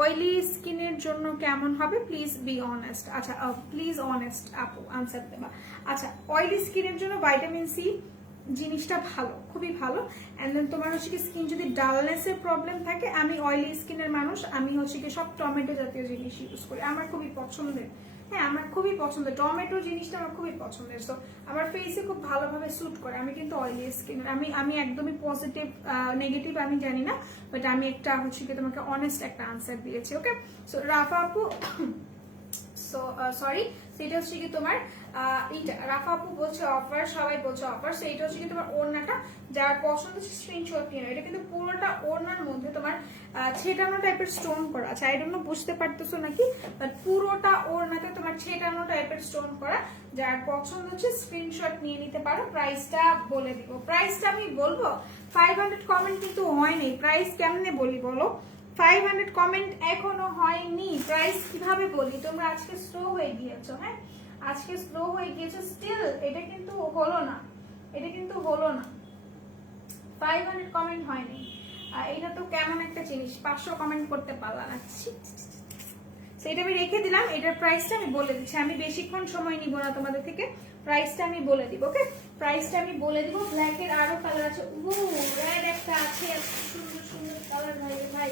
অয়েলি স্কিনের জন্য কেমন হবে? Please be honest. আচ্ছা প্লিজ অনেস্ট আপু আনসার দেবা। আচ্ছা অয়েলি স্কিনের জন্য ভাইটামিন সি জিনিসটা ভালো, খুবই ভালো। এন্ড দেন তোমার হচ্ছে কি স্কিন যদি ডালনেসের প্রবলেম থাকে, আমি অয়েলি স্কিনের মানুষ, আমি হচ্ছে কি সব টমেটো জাতীয় জিনিস ইউজ করি, আমার খুবই পছন্দের। হ্যাঁ আমার খুবই পছন্দের, টমেটো জিনিসটা আমার খুবই পছন্দের। সো আমার ফেসে খুব ভালোভাবে স্যুট করে। আমি কিন্তু অয়েলি স্কিনের, আমি একদমই পজিটিভ নেগেটিভ আমি জানি না, বাট আমি একটা হচ্ছে কি তোমাকে অনেস্ট একটা আনসার দিয়েছি। ওকে, সো রাফা আপু সো সরি, সেটা হচ্ছে কি তোমার এইটা রাফা আপু বলছে অফার, সবাই বলছে অফার। সো এটা হচ্ছে কি তোমার ওড়নাটা, যার পছন্দ হচ্ছে স্ক্রিনশট নিয়ে নাও। এটা কিন্তু পুরোটা ওড়নার মধ্যে তোমার ছেটানো টাইপের স্টোন করা আছে। আই ডোন্ট নো বুঝতে পারতেছো নাকি, বাট পুরোটা ওড়নাতে তোমার ছেটানো টাইপের স্টোন করা। যার পছন্দ হচ্ছে স্ক্রিনশট নিয়ে নিতে পারো। প্রাইসটা বলে দিব, প্রাইসটা আমি বলবো। 500 কমেন্ট কিন্তু হয়নি, প্রাইস কেমনে বলি বলো? 500 কমেন্ট এখনো হয়নি, প্রাইস কিভাবে বলি? তোমরা আজকে স্লো হয়ে গিয়েছো, হ্যাঁ আজকে স্লো হয়ে গিয়েছো। স্টিল এটা কিন্তু হলো না, এটা কিন্তু হলো না, 500 কমেন্ট হয়নি। এটা তো কেমন একটা জিনিস, 500 কমেন্ট করতে পারলাম না। সেটা আমি রেখে দিলাম। এটার প্রাইসটা আমি বলে দিচ্ছি, আমি বেশিক্ষণ সময় নিব না তোমাদের থেকে, প্রাইসটা আমি বলে দিব। ওকে, প্রাইসটা আমি বলে দিব। ব্ল্যাকের আরো কালার আছে, রেড একটা আছে, এত সুন্দর সুন্দর কালার। ভাই ভাই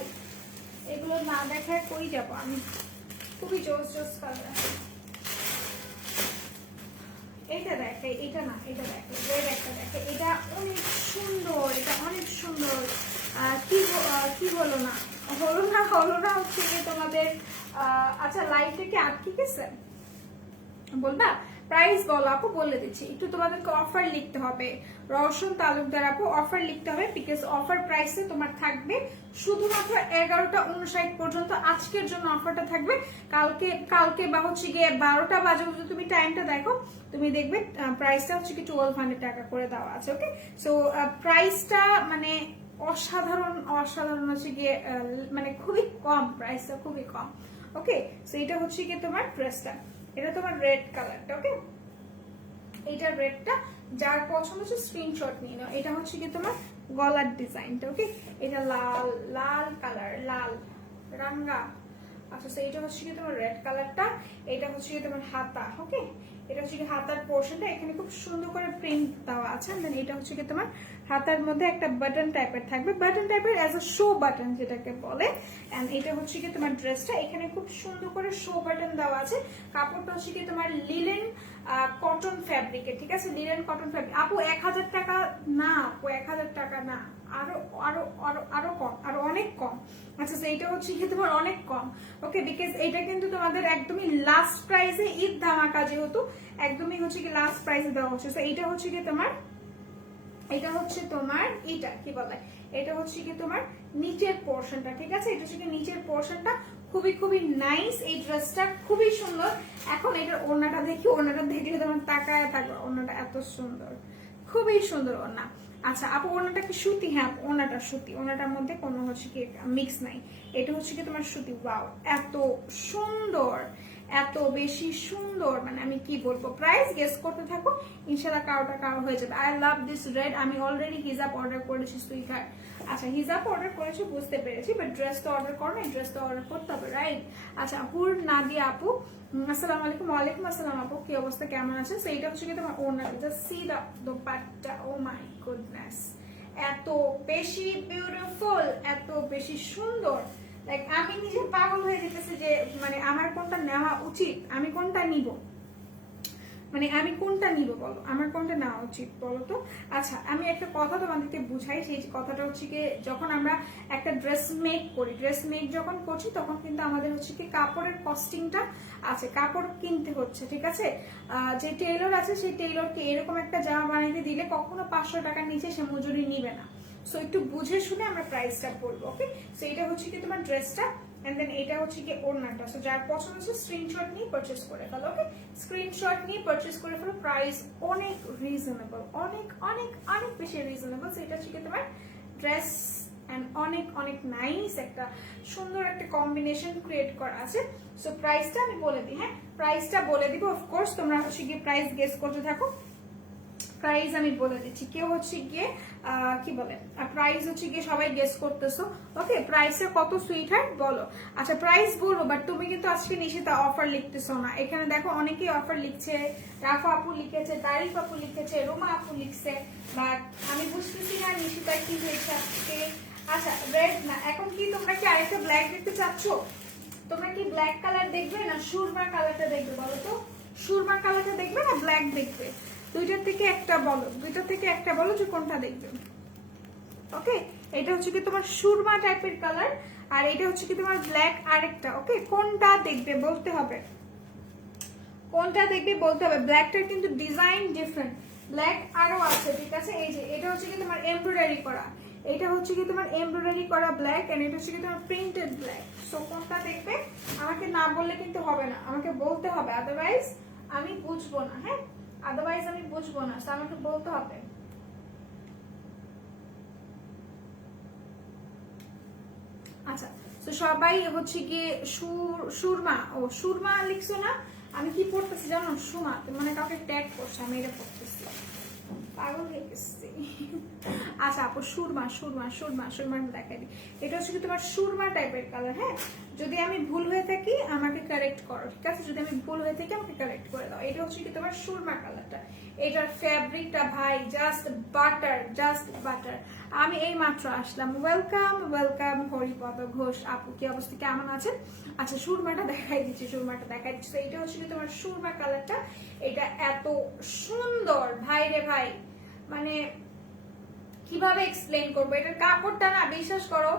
এগুলো না দেখায় কই যাব আমি, খুবই জোস জোস কালার আছে। এটা দেখে, এটা না, এটা দেখে, রেড একটা দেখে, এটা অনেক সুন্দর, এটা অনেক সুন্দর। কি হলো না, হলো না, হলো না হচ্ছে কি তোমাদের। আচ্ছা লাইভটা কি আটকে গেছে বলবা? প্রাইস বলো আপু, বলে দিচ্ছি। একটু তোমাদেরকে অফার লিখতে হবে, রওশন তালুকদার আপু অফার লিখতে হবে, বিকজ অফার প্রাইসে তোমার থাকবে শুধুমাত্র 11:59 পর্যন্ত। আজকের জন্য অফারটা থাকবে। কালকে বা হচ্ছে গিয়ে 12টা বাজে যদি তুমি টাইমটা দেখো, তুমি দেখবে প্রাইসটা হচ্ছে কি 1200 টাকা করে দেওয়া আছে। ওকে, সো প্রাইসটা মানে অসাধারণ হচ্ছে গিয়ে মানে খুবই কম, প্রাইসটা খুবই কম। ওকে, সো এটা হচ্ছে গিয়ে তোমার ড্রেসটা, এটা তোমার রেড কালারটা। ওকে, এটা রেডটা, যার পছন্দ হচ্ছে স্ক্রিনশট নিয়ে নাও। এটা হচ্ছে কি তোমার গলার ডিজাইনটা। ওকে, এটা লাল কালার, লাল রাঙ্গা। আচ্ছা, তো এটা হচ্ছে কি তোমার রেড কালারটা, এটা হচ্ছে কি তোমার হাতা। ওকে, এটা হচ্ছে কি হাতার পোর্শনটা, এখানে খুব সুন্দর করে প্রিন্ট দেওয়া আছে। দেন এটা হচ্ছে কি তোমার হাতার মধ্যে একটা বাটন টাইপের থাকবে, বাটন টাইপের অ্যাজ আ শো বাটন যেটাকে বলে। এন্ড এটা হচ্ছে কি তোমার ড্রেসটা, এখানে খুব সুন্দর করে শো বাটন দেওয়া আছে। কাপড়টা হচ্ছে কি তোমার লিলেন কটন ফ্যাব্রিকের, ঠিক আছে, লিলেন কটন ফ্যাব্রিক। আপু 1000 টাকা না, আপু 1000 টাকা না, আরো আরো আরো আরো কম, আরো অনেক কম। আচ্ছা, এইটা হচ্ছে কি তোমার অনেক কম। ওকে, বিকজ এটা কিন্তু তোমাদের একদমই লাস্ট প্রাইসে, ঈদ ধামাকা যেহেতু একদমই হচ্ছে কি লাস্ট প্রাইসে দেওয়া হচ্ছে। তো এইটা হচ্ছে কি তোমার, এটা হচ্ছে তোমার এটা কি বলে, এটা হচ্ছে কি তোমার নিচের পোর্শনটা, ঠিক আছে, এটা হচ্ছে কি নিচের পোর্শনটা। খুবই নাইস এই ড্রেসটা, খুবই সুন্দর। এখন এটার ওড়নাটা দেখি, ওড়নাটা দেখলে তোমার তাকায় থাকবে, ওড়নাটা এত সুন্দর, খুবই সুন্দর ওড়না। আচ্ছা আপু, ওড়নাটা কি সুতি? হ্যাঁ, ওড়নাটা সুতি, ওড়নাটার মধ্যে কোনো হচ্ছে কি মিক্স নাই, এটা হচ্ছে কি তোমার সুতি। ওয়াও, এত সুন্দর, এত বেশি সুন্দর, মানে আমি কি বলবো। প্রাইস গেস করতে থাকো, ইনশাআল্লাহ কারো হয়ে যাবে। I love this red. আমি অলরেডি হিজাব অর্ডার করেছি সুইটহার্ট। আচ্ছা, হিজাব অর্ডার করেছি বুঝতে পেরেছি, বাট ড্রেস তো অর্ডার করো না, ড্রেস তো অর্ডার করতে হবে, রাইট? আচ্ছা, হুর নাদিয়া আপু, আসসালামু আলাইকুম। ওয়ালাইকুম আসসালাম আপু, কি অবস্থা, কেমন আছে? সো এটা হচ্ছে কি তোমার ওড়নাটা, just see the dupatta, oh my goodness, এত বেশি বিউটিফুল, এত বেশি সুন্দর। লাইক আমি নিজে পাগল হয়ে যেতেছি যে মানে আমার কোনটা নেওয়া উচিত, আমি কোনটা নিব, মানে আমি কোনটা নিব বলো, আমার কোনটা নেওয়া উচিত বলো তো। আচ্ছা, আমি একটা কথা তোমাদেরকে বুঝাই, সেই কথাটা হচ্ছে কি, যখন আমরা একটা ড্রেস মেক করি, ড্রেস মেক যখন করছি তখন কিন্তু আমাদের হচ্ছে কি কাপড়ের কস্টিংটা আছে, কাপড় কিনতে হচ্ছে, ঠিক আছে। যে টেইলর আছে সেই টেইলরকে এরকম একটা জামা বানিয়ে দিলে কখনো 500 টাকার নিচে সে মজুরি নিবে না। সো একটু বুঝে শুনে আমরা প্রাইসটা বলবো। ওকে, সো এটা হচ্ছে কি তোমার ড্রেসটা, এন্ড দেন এটা হচ্ছে কি ওড়নাটা। সো যার পছন্দ হচ্ছে স্ক্রিনশট নিয়ে পারচেজ করে ফেলো। ওকে, স্ক্রিনশট নিয়ে পারচেজ করে ফেলো। প্রাইস অনেক রিজনেবল, অনেক অনেক অনেক বেশি রিজনেবল। সো এটা হচ্ছে কি তোমার ড্রেস, এন্ড অনেক নাইস একটা সুন্দর একটা কম্বিনেশন ক্রিয়েট করা আছে। সো প্রাইসটা আমি বলে দিই, হ্যাঁ প্রাইসটা বলে দিব, অফকোর্স তোমরা হচ্ছে গিয়ে প্রাইস গেস করতে থাকো। প্রাইস আমি বলে দিচ্ছি, কেউ হচ্ছে গিয়ে কি বলে প্রাইস হচ্ছে গিয়ে সবাই গেস করতেছো। ওকে, প্রাইসটা কত সুইটহার্ট বলো। আচ্ছা, প্রাইস বলবো, বাট তুমি কিন্তু আজকে নিশিতা অফার লিখতেছো না। এখানে দেখো অনেকেই অফার লিখছে, রাফা আপু লিখেছে, তারিফ আপু লিখেছে, রোমা আপু লিখছে, বাট আমি বুঝতেছি না নিশিতা কি হয়েছে আজকে। আচ্ছা, রেড না, এখন কি তোমরা কি আরেকটা ব্ল্যাক দেখতে চাচ্ছ? তোমরা কি ব্ল্যাক কালার দেখবে না সুরমা কালারটা দেখবে বলো তো? সুরমা কালারটা দেখবে না ব্ল্যাক দেখবে? দুইটার থেকে একটা বলো, দুইটার থেকে একটা বলো যে কোনটা দেখবে। ওকে, এটা হচ্ছে কি তোমার সুরমা টাইপের কালার, আর এটা হচ্ছে কি তোমার ব্ল্যাক আরেকটা। ওকে, কোনটা দেখবে বলতে হবে, কোনটা দেখবে বলতে হবে। ব্ল্যাকটার কিন্তু ডিজাইন ডিফারেন্ট, ব্ল্যাক আরো আছে, ঠিক আছে। এই যে এটা হচ্ছে কি তোমার এমব্রয়ডারি করা, এটা হচ্ছে কি তোমার এমব্রয়ডারি করা ব্ল্যাক, এন্ড এটা হচ্ছে কি তোমার প্রিন্টেড ব্ল্যাক। সো কোনটা দেখবে আমাকে না বললে কিন্তু হবে না, আমাকে বলতে হবে, আদারওয়াইজ আমি বুঝবো না। হ্যাঁ, আদারওয়াইজ আমি বুঝবো না, তো আমাকে বলতে হবে। আচ্ছা, তো সবাই হচ্ছে গিয়ে সুরমা, ও সুরমা লিখছো না? আমি কি পড়তেছি জানো, সুমা, মানে কাউকে ট্যাগ করছে, আমি এটা পড়তেছি, পাগল হয়ে গেছি। আচ্ছা আপু, সুরমা দেখাই দিই। এটা হচ্ছে কি তোমার সুরমা টাইপের কালার। হ্যাঁ, যদি আমি ভুল হয়ে থাকি আমাকে কারেক্ট করো, ঠিক আছে, যদি আমি ভুল হয়ে থাকি আমাকে কারেক্ট করে দাও। এটা হচ্ছে কি তোমার সুরমা কালারটা, এটার ফ্যাব্রিকটা ভাই জাস্ট বাটার। আমি এই মাত্র আসলাম, ওয়েলকাম হরিপদ ঘোষ আপু, কি অবস্থা, কেমন আছেন? আচ্ছা, সুরমাটা দেখাই দিচ্ছি, তো এটা হচ্ছে কি তোমার সুরমা কালারটা, এটা এত সুন্দর ভাই রে ভাই, মানে কিভাবে এক্সপ্লেন করবো। এটার কাপড়টা না, বিশ্বাস করো,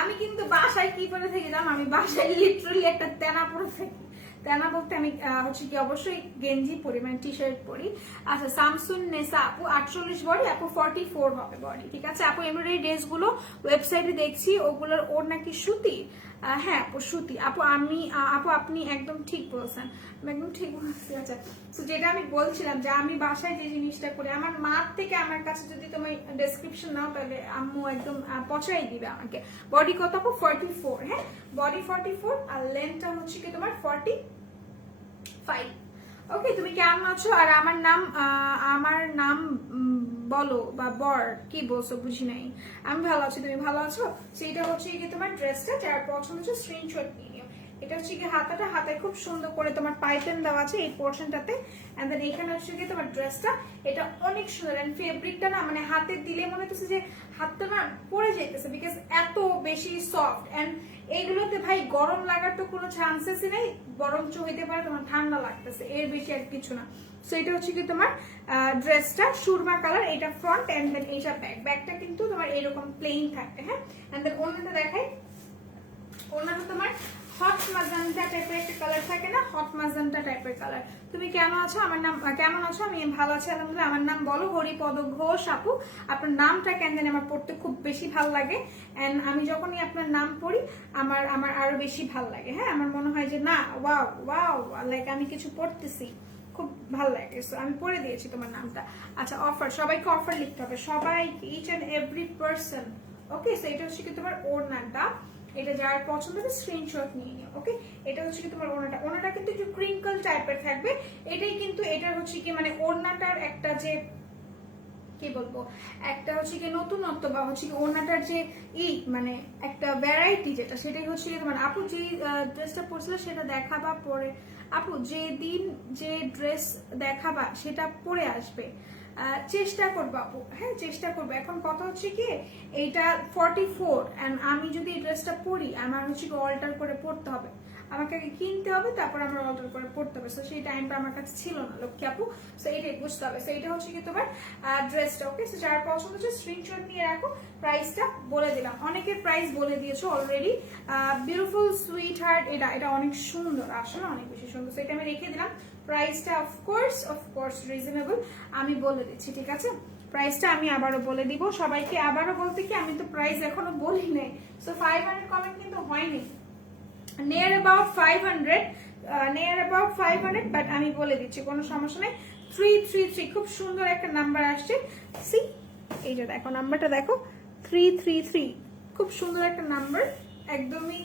আমি কিন্তু বাসায় কি পরে থেকে জানো, আমি বাসায় লিটারালি একটা তেনা পরে থাকি, তেনা বলতে আমি হচ্ছে কি অবশ্যই গেঞ্জি পরি, মানে টি শার্ট পরি। আচ্ছা, শামসুন নেসা আপু 48 বডি, আপু 44 হবে বডি, ঠিক আছে আপু। এমব্রয়ডারি ড্রেস গুলো ওয়েবসাইটে দেখছি ওগুলোর ওর নাকি সুতি। হ্যাঁ আপু সুতি। আপু আপনি একদম ঠিক বলছেন, আমি একদম ঠিক বলছি। আচ্ছা, তো যেটা আমি বলছিলাম যে আমি বাসায় যে জিনিসটা করি, আমার মা থেকে আমার কাছে যদি তুমি ডেসক্রিপশন নাও তাহলে আম্মু একদম পচাই দিবে আমাকে। বডি কত আপু? 44। হ্যাঁ, বডি 44 আর লেন্থটা হচ্ছে কি তোমার 45। ওকে, তুমি কেমন আছো? আর আমার নাম বলো বা বর কি বলছো বুঝি নাই। আমি ভালো আছি, তুমি ভালো আছো? সেইটা হচ্ছে কি তোমার ড্রেসটা, যার পছন্দ হচ্ছে স্ক্রিনশট নিয়ে নিও। এটা হচ্ছে কি হাতায় খুব সুন্দর করে তোমার পাইপেন দেওয়া আছে এই পোর্শনটাতে, এন্ড দেন এখানে হচ্ছে কি তোমার ড্রেসটা, এটা অনেক সুন্দর। এন্ড ফেব্রিকটা না মানে হাতে দিলে মনে হচ্ছে যে হাতটা না পড়ে যাইতেছে, বিকজ এত বেশি সফট। এন্ড এইগুলোতে ভাই গরম লাগার তো কোনো চান্সেসই নেই, বরঞ্চ হইতে পারে তোমার ঠান্ডা লাগতেছে, এর বেশি আর কিছু না। সো এটা হচ্ছে কি তোমার ড্রেসটা সুরমা কালার, এটা ফ্রন্ট এন্ড দেন এইটা ব্যাক। ব্যাকটা কিন্তু তোমার এরকম প্লেন থাকবে। হ্যাঁ, এন্ড দেন ওড়নাটা দেখাই। ওড়নাটা তোমার হট মাজান্টা টাইপের একটা কালার থাকে না, হট মাজান্টা টাইপের কালার। তুমি কেমন আছো? আমার নাম কেমন আছো? আমি ভালো আছি আলহামদুলিল্লাহ। আমার নাম বলো হরিপদ ঘোষ আপু। আপনার নামটা কেন জানি আমার পড়তে খুব বেশি ভালো লাগে, এন্ড আমি যখনই আপনার নাম পড়ি আমার আরো বেশি ভালো লাগে। হ্যাঁ, আমার মনে হয় যে না ওয়াও ওয়াও, লাইক আমি কিছু পড়তেছি, খুব ভালো লাগে। সো আমি পড়ে দিয়েছি তোমার নামটা। আচ্ছা, অফার, সবাইকে অফার লিখতে হবে, সবাইকে, each and every person. Okay, so এটা হচ্ছে কি তোমার ওড়নাটা, এটা যার পছন্দ হবে স্ক্রিনশট নিয়ে নিও। ওকে, এটা হচ্ছে কি তোমার ওড়নাটা কিন্তু একটু ক্রিঙ্কল টাইপের থাকবে। এটাই কিন্তু এটার হচ্ছে কি মানে ওড়নাটার একটা যে কি বলবো, একটা হচ্ছে কি নতুনত্ব বা হচ্ছে কি ওড়নাটার যে মানে একটা ভ্যারাইটি যেটা, সেটাই হচ্ছে কি তোমার। আপু যে ড্রেসটা পরছিল সেটা দেখাবা পরে, আপু যেদিন যে ড্রেস দেখাবা সেটা পরে আসবে, চেষ্টা করবো আপু। হ্যাঁ, চেষ্টা করবো। এখন কথা হচ্ছে কি এইটা 44 এন্ড আমি যদি এই ড্রেসটা পরি আমার হচ্ছে কি অল্টার করে পড়তে হবে, আমাকে আগে কিনতে হবে, তারপর আমার অল্টার করে পড়তে হবে। সো সেই টাইমটা আমার কাছে ছিল না লক্ষ্মী আপু। সো এটাই বুঝতে হবে। সো এটা হচ্ছে কি তোমার ড্রেসটা। ওকে, সো যার পছন্দ হচ্ছে স্ক্রিনশট নিয়ে রাখো। প্রাইসটা বলে দিলাম, অনেকের প্রাইস বলে দিয়েছো অলরেডি। বিউটিফুল সুইট হার্ট, এটা অনেক সুন্দর, আসলে অনেক বেশি সুন্দর। সো এটা আমি রেখে দিলাম। প্রাইসটা অফকোর্স রিজনেবল, আমি বলে দিচ্ছি, ঠিক আছে? প্রাইসটা আমি আবারও বলে দিব সবাইকে। আবারও বলতে কি আমি তো প্রাইস এখনো বলি নাই। সো 500 কমেন্ট কিন্তু হয়নি, নিয়ার অ্যাবাউট 500, বাট আমি বলে দিচ্ছি, কোনো সমস্যা নেই। 333 খুব সুন্দর একটা নাম্বার আসছে। সি, এই যে দেখো নাম্বারটা দেখো, 333 খুব সুন্দর একটা নাম্বার, একদমই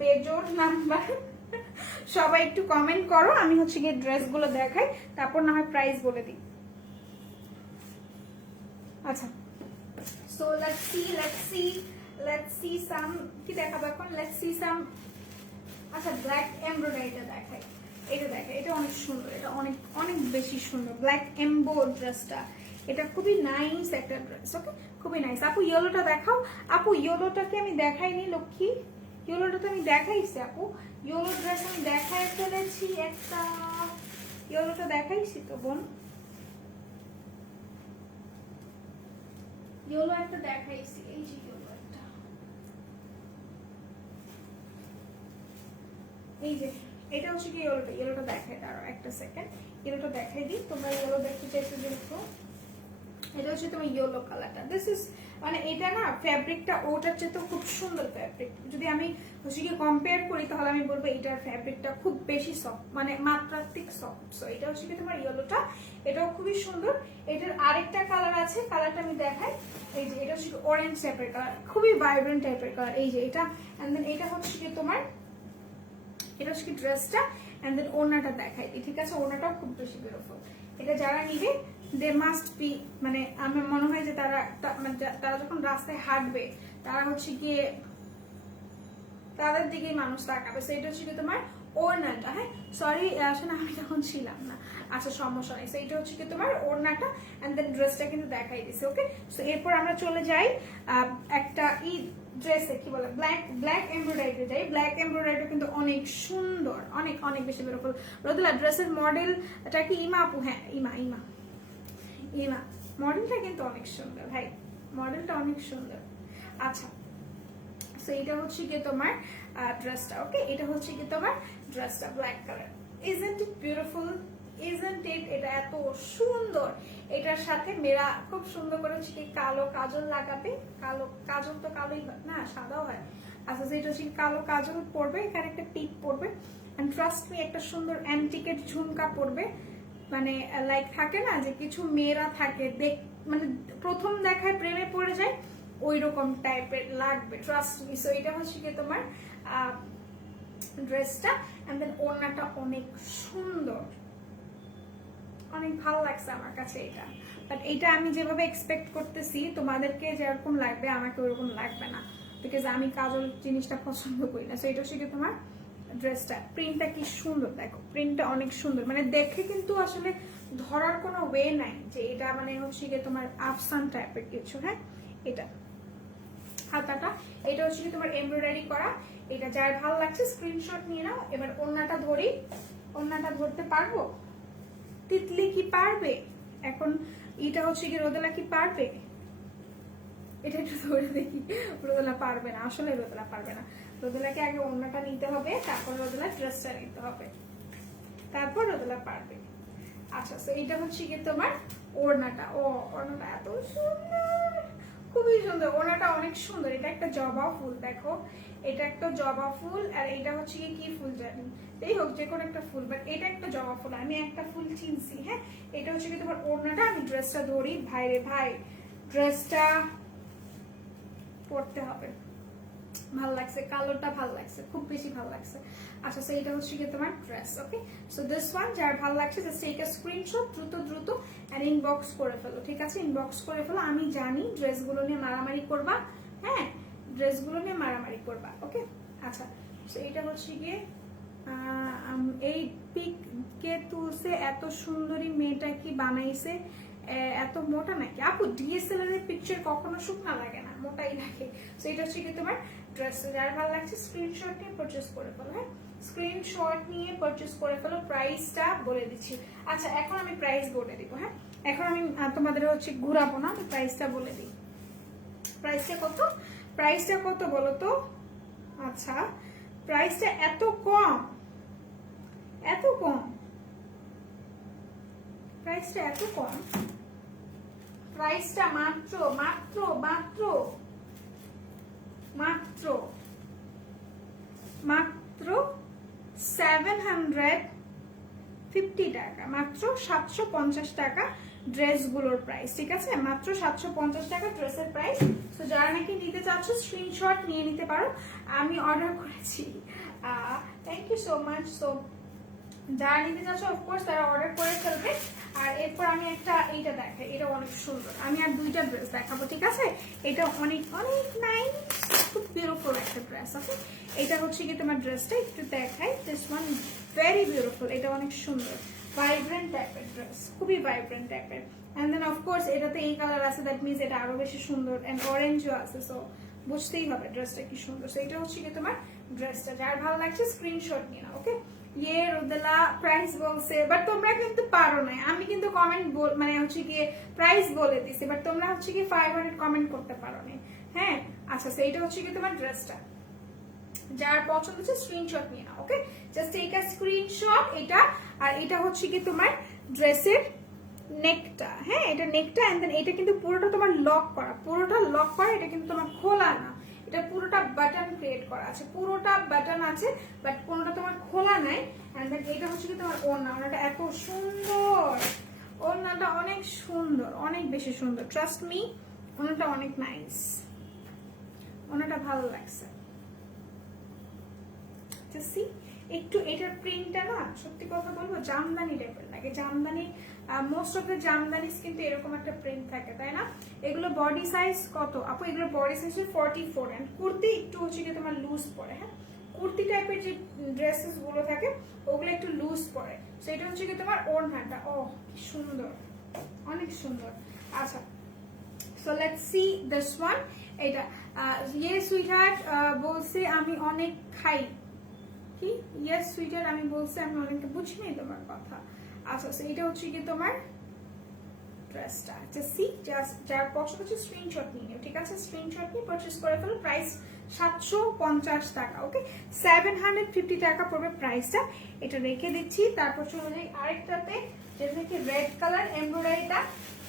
বেজোড় নাম্বার। সবাই একটু কমেন্ট করো, আমি হচ্ছে গিয়ে ড্রেসগুলো দেখাই, তারপর না হয় প্রাইস বলে দিই। আচ্ছা, সো লেটস সি সাম, কি দেখাবো এখন? Let's see some. আচ্ছা, ব্ল্যাক এমব্রয়ডারিটা দেখাই। এটা দেখে, এটা অনেক সুন্দর, এটা অনেক অনেক বেশি সুন্দর। ব্ল্যাক এমবো ড্রেসটা, এটা খুবই নাইস একটা ড্রেস। ওকে, খুবই নাইস। আপু ইয়েলোটা দেখাও। আপু ইয়েলোটাকে আমি দেখাইনি লক্ষ্মী, ইয়েলোটা তো আমি দেখাইছি আপু। ইয়েলো ড্রেস আমি দেখাই ফেলেছি একটা, ইয়েলোটা দেখাইছি তো বোন, ইয়েলো একটা দেখাইছি, এই যে ইয়েলো একটা, এই যে এটা হচ্ছে কি ইয়েলোটা দেখাই, দাঁড়াও একটা সেকেন্ড, ইয়েলোটা দেখাই দিই। তোমরা ইয়েলো দেখতে চাইছো দেখো, এটা হচ্ছে তোমার ইয়েলো কালারটা। দিস ইজ মানে এটা না ফ্যাব্রিকটা ওটার চেয়ে তো খুব সুন্দর ফ্যাব্রিক। যদি আমি হচ্ছে কি কম্পেয়ার করি তাহলে আমি বলবো এটার ফ্যাব্রিকটা খুব বেশি সফট, মানে মাত্রাতিক সফট। সো এটা হচ্ছে কি তোমার ইয়েলোটা, এটাও খুবই সুন্দর। এটার আরেকটা কালার আছে, কালারটা আমি দেখাই। এই যে এটা হচ্ছে অরেঞ্জ টাইপের কালার, খুবই ভাইব্রেন্ট টাইপের কালার। এই যে এটা, এন্ড দেন এটা হচ্ছে কি তোমার, এটা হচ্ছে কি ড্রেসটা, এন্ড দেন ওড়নাটা দেখাই দিই, ঠিক আছে? ওড়নাটাও খুব বেশি বিউটিফুল। এটা যারা নিবে দে মাস্ট বি, মানে আমার মনে হয় যে তারা যখন রাস্তায় হাঁটবে তারা হচ্ছে গিয়ে তাদের দিকেই মানুষ তাকাবে। সো এটা হচ্ছে কি তোমার ওড়নাটা। হ্যাঁ, সরি আসলে আমি তখন ছিলাম না, আচ্ছা সমস্যা নেই। সো এটা হচ্ছে কি তোমার ওড়নাটা, এন্ড দেন ড্রেসটা কিন্তু দেখাই দিছে। ওকে, সো এরপর আমরা চলে যাই একটা ড্রেসে, কি বলে, ব্ল্যাক এমব্রয়ডারিতে যাই। ব্ল্যাক এমব্রয়ডারিটা কিন্তু অনেক সুন্দর, অনেক অনেক বেশি বিউটিফুল। রোদেলা ড্রেসের মডেলটা কি ইমা আপু? হ্যাঁ, ইমা মডেলটা কিন্তু অনেক সুন্দর ভাই, মডেলটা অনেক সুন্দর। আচ্ছা, সো এটা হচ্ছে কি তোমার ড্রেসটা। ওকে, এটা হচ্ছে কি তোমার ড্রেসটা black colour. Isn't it beautiful, isn't it? এটা এত সুন্দর। এটার সাথে মেয়েরা খুব সুন্দর করে হচ্ছে কি কালো কাজল লাগাবে। কালো কাজল তো কালোই হয় না, সাদাও হয়। আচ্ছা, যেটা হচ্ছে কালো কাজল পরবে, এখানে একটা টিপ পরবে, এন্ড ট্রাস্ট মি একটা সুন্দর অ্যান্টিকেট ঝুমকা পরবে। মানে লাইক থাকে না যে কিছু মেয়েরা থাকে দেখ, মানে প্রথম দেখায় প্রেমে পড়ে যায়, ওই রকম টাইপের লাগবে, ট্রাস্ট মি। সো এটা হচ্ছে কি তোমার ড্রেসটা, এন্ড দেন ওড়নাটা অনেক সুন্দর, অনেক ভালো লাগছে আমার কাছে এটা। বাট এটা আমি যেভাবে এক্সপেক্ট করতেছি তোমাদেরকে যেরকম লাগবে, আমাকে ওরকম লাগবে না, বিকজ আমি কাজল জিনিসটা পছন্দ করি না। সো এটা হচ্ছে কি তোমার ড্রেসটা। প্রিন্টটা কি সুন্দর, দেখো প্রিন্টটা অনেক সুন্দর, মানে দেখে কিন্তু আসলে ধরার কোনো ওয়ে নাই যে এটা মানে হচ্ছে কি তোমার আফসান টাইপের কিছু। হ্যাঁ, এটা হাতাটা, এটা হচ্ছে কি তোমার এমব্রয়ডারি করা। এটা যার ভালো লাগছে স্ক্রিনশট নিয়ে নাও। এবার ওড়নাটা ধরি, ওড়নাটা ধরতে পারবো? তিতলি কি পারবে? এখন এটা হচ্ছে কি রোদেলা কি পারবে? এটা একটু ধরে দেখি। রোদেলা পারবে না, আসলে রোদেলা পারবে না। রোদেলাকে আগে ওড়নাটা নিতে হবে, তারপর রোদেলা ড্রেসটা নিতে হবে, তারপর রোদেলা পারবে। আচ্ছা, তো এটা হচ্ছে কি তোমার ওড়নাটা। ও, ওড়নাটা এত সুন্দর, খুবই সুন্দর। ওড়নাটা অনেক সুন্দর। এটা একটা জবা ফুল, দেখো এটা একটা জবা ফুল, আর এটা হচ্ছে কি ফুল জানি, যাই হোক যে কোনো একটা ফুল, বাট এটা একটা জবা ফুল, আমি একটা ফুল চিনছি। হ্যাঁ, এটা হচ্ছে কি তোমার ওড়নাটা। আমি ড্রেসটা ধরি। ভাই রে ভাই, ড্রেসটা পরতে হবে। ভালো লাগছে, কালারটা ভালো লাগছে, খুব বেশি ভালো লাগছে। আচ্ছা, সো এটা হচ্ছে কি তোমার dress. Okay, so this one যার ভালো লাগছে জাস্ট টেক আ স্ক্রিনশট, দ্রুত দ্রুত এন্ড ইনবক্স করে ফেলো। ঠিক আছে, ইনবক্স করে ফেলো। আমি জানি ড্রেসগুলো নিয়ে মারামারি করবা। হ্যাঁ, ড্রেসগুলো নিয়ে মারামারি করবা। ওকে, আচ্ছা, সো এটা হচ্ছে গিয়ে এই পিক কে তুলছে এত সুন্দরী মেয়েটা কি বানাইছে? এত মোটা নাকি আপু? ডিএসএলআর এর পিকচার কখনো শুকনা লাগে না, মোটাই লাগে। সো এটা হচ্ছে কি তোমার ড্রেস। যার ভালো লাগছে স্ক্রিনশট নিয়ে পারচেজ করে ফেলো। হ্যাঁ, স্ক্রিনশট নিয়ে পারচেজ করে ফেলো। প্রাইসটা বলে দিচ্ছি। আচ্ছা, এখন আমি প্রাইস বলে দিব। হ্যাঁ, এখন আমি তোমাদের হচ্ছে ঘুরাবো না, আমি প্রাইসটা বলে দিই। প্রাইসটা কত? প্রাইসটা কত বলো তো? আচ্ছা, প্রাইসটা এত কম, এত কম, প্রাইসটা এত কম। প্রাইসটা মাত্র মাত্র মাত্র মাত্র মাত্র 750 টাকা, মাত্র 750 টাকা ড্রেসগুলোর প্রাইস। ঠিক আছে, মাত্র 750 টাকা ড্রেসের প্রাইস। তো যারা নাকি নিতে চাচ্ছ স্ক্রিনশট নিয়ে নিতে পারো। আমি অর্ডার করেছি, thank you so much. So যারা নিতে চাচ্ছ অফকোর্স তারা অর্ডার করে ফেলবে। আর এরপর আমি একটা এইটা দেখাই, এটা অনেক সুন্দর। আমি আর দুইটা ড্রেস দেখাবো। ঠিক আছে, এটা অনেক অনেক নাইস, খুব বিউটিফুল একটা ড্রেস। ওকে, এটা হচ্ছে কি তোমার ড্রেসটা একটু দেখাই। দিস ওয়ান ভেরি বিউটিফুল, এটা অনেক সুন্দর, ভাইব্রেন্ট টাইপের ড্রেস, খুবই ভাইব্রেন্ট টাইপের। অ্যান্ড দেন অফকোর্স এটাতে এই কালার আছে, দ্যাট মিনস এটা আরো বেশি সুন্দর, অ্যান্ড অরেঞ্জও আছে। সো বুঝতেই হবে ড্রেসটা কি সুন্দর। সো এটা হচ্ছে কি তোমার ড্রেসটা। যার ভালো লাগছে স্ক্রিনশট নিয়ে নাও। ওকে, ইয়ে রোদেলা প্রাইস বলছে, বাট তোমরা কিন্তু পারো না। আমি কিন্তু কমেন্ট মানে হচ্ছে গিয়ে প্রাইস বলে দিছি, বাট তোমরা হচ্ছে কি 500 কমেন্ট করতে পারো না। হ্যাঁ, আচ্ছা, সো এটা হচ্ছে কি তোমার ড্রেসটা। যার পছন্দ হচ্ছে স্ক্রিনশট নিয়ে নাও। ওকে, জাস্ট টেক আ স্ক্রিনশট। এটা আর এটা হচ্ছে কি তোমার ড্রেসের নেকটা। হ্যাঁ, এটা নেকটা, এন্ড দেন এটা কিন্তু পুরোটা তোমার লক করা, পুরোটা লক করা। এটা কিন্তু তোমার খোলা না, এটা পুরোটা বাটন ক্রিয়েট করা আছে, পুরোটা বাটন আছে, বাট কোনোটা তোমার খোলা নাই। এন্ড দেন এটা হচ্ছে কি তোমার ওড়না। ওড়নাটা এত সুন্দর, ওড়নাটা অনেক সুন্দর, অনেক বেশি সুন্দর। ট্রাস্ট মি, ওড়নাটা অনেক নাইস, ওড়নাটা ভালো লাগছে। সি একটু এটার প্রিন্টটা না, সত্যি কথা বলবো জামদানি টাইপের লাগে। জামদানি, মোস্ট অফ দ্য জামদানিস কিন্তু এরকম একটা প্রিন্ট থাকে, তাই না? এগুলো বডি সাইজ কত আপু? এগুলো বডি সাইজ 44, এন্ড কুর্তি একটু হচ্ছে কি তোমার লুজ পড়ে। হ্যাঁ, কুর্তি টাইপের যে ড্রেসেস গুলো থাকে ওগুলো একটু লুজ পড়ে। সো এটা হচ্ছে কি তোমার ওড়নাটা। ও কি সুন্দর, অনেক সুন্দর। আচ্ছা, so let's see this one. এটা ইয়ে সুইটহার্ট বলছে আমি অনেক খাই। কি ইয়েস সুইটার? আমি বলছি আমি অনেকটা বুঝিনি তোমার কথা। আচ্ছা, সো এটা হচ্ছে কি তোমার ড্রেসটা। জাস্ট সি, যার পছন্দ হচ্ছে স্ক্রিনশট নিয়ে নিও। ঠিক আছে, স্ক্রিনশট নিয়ে পারচেজ করে ফেলো। প্রাইস 750 টাকা। ওকে, 750 টাকা পড়বে প্রাইসটা। এটা রেখে দিচ্ছি। তারপর চলে যাই আরেকটাতে, যেটা কি রেড কালার এমব্রয়ডারিটা।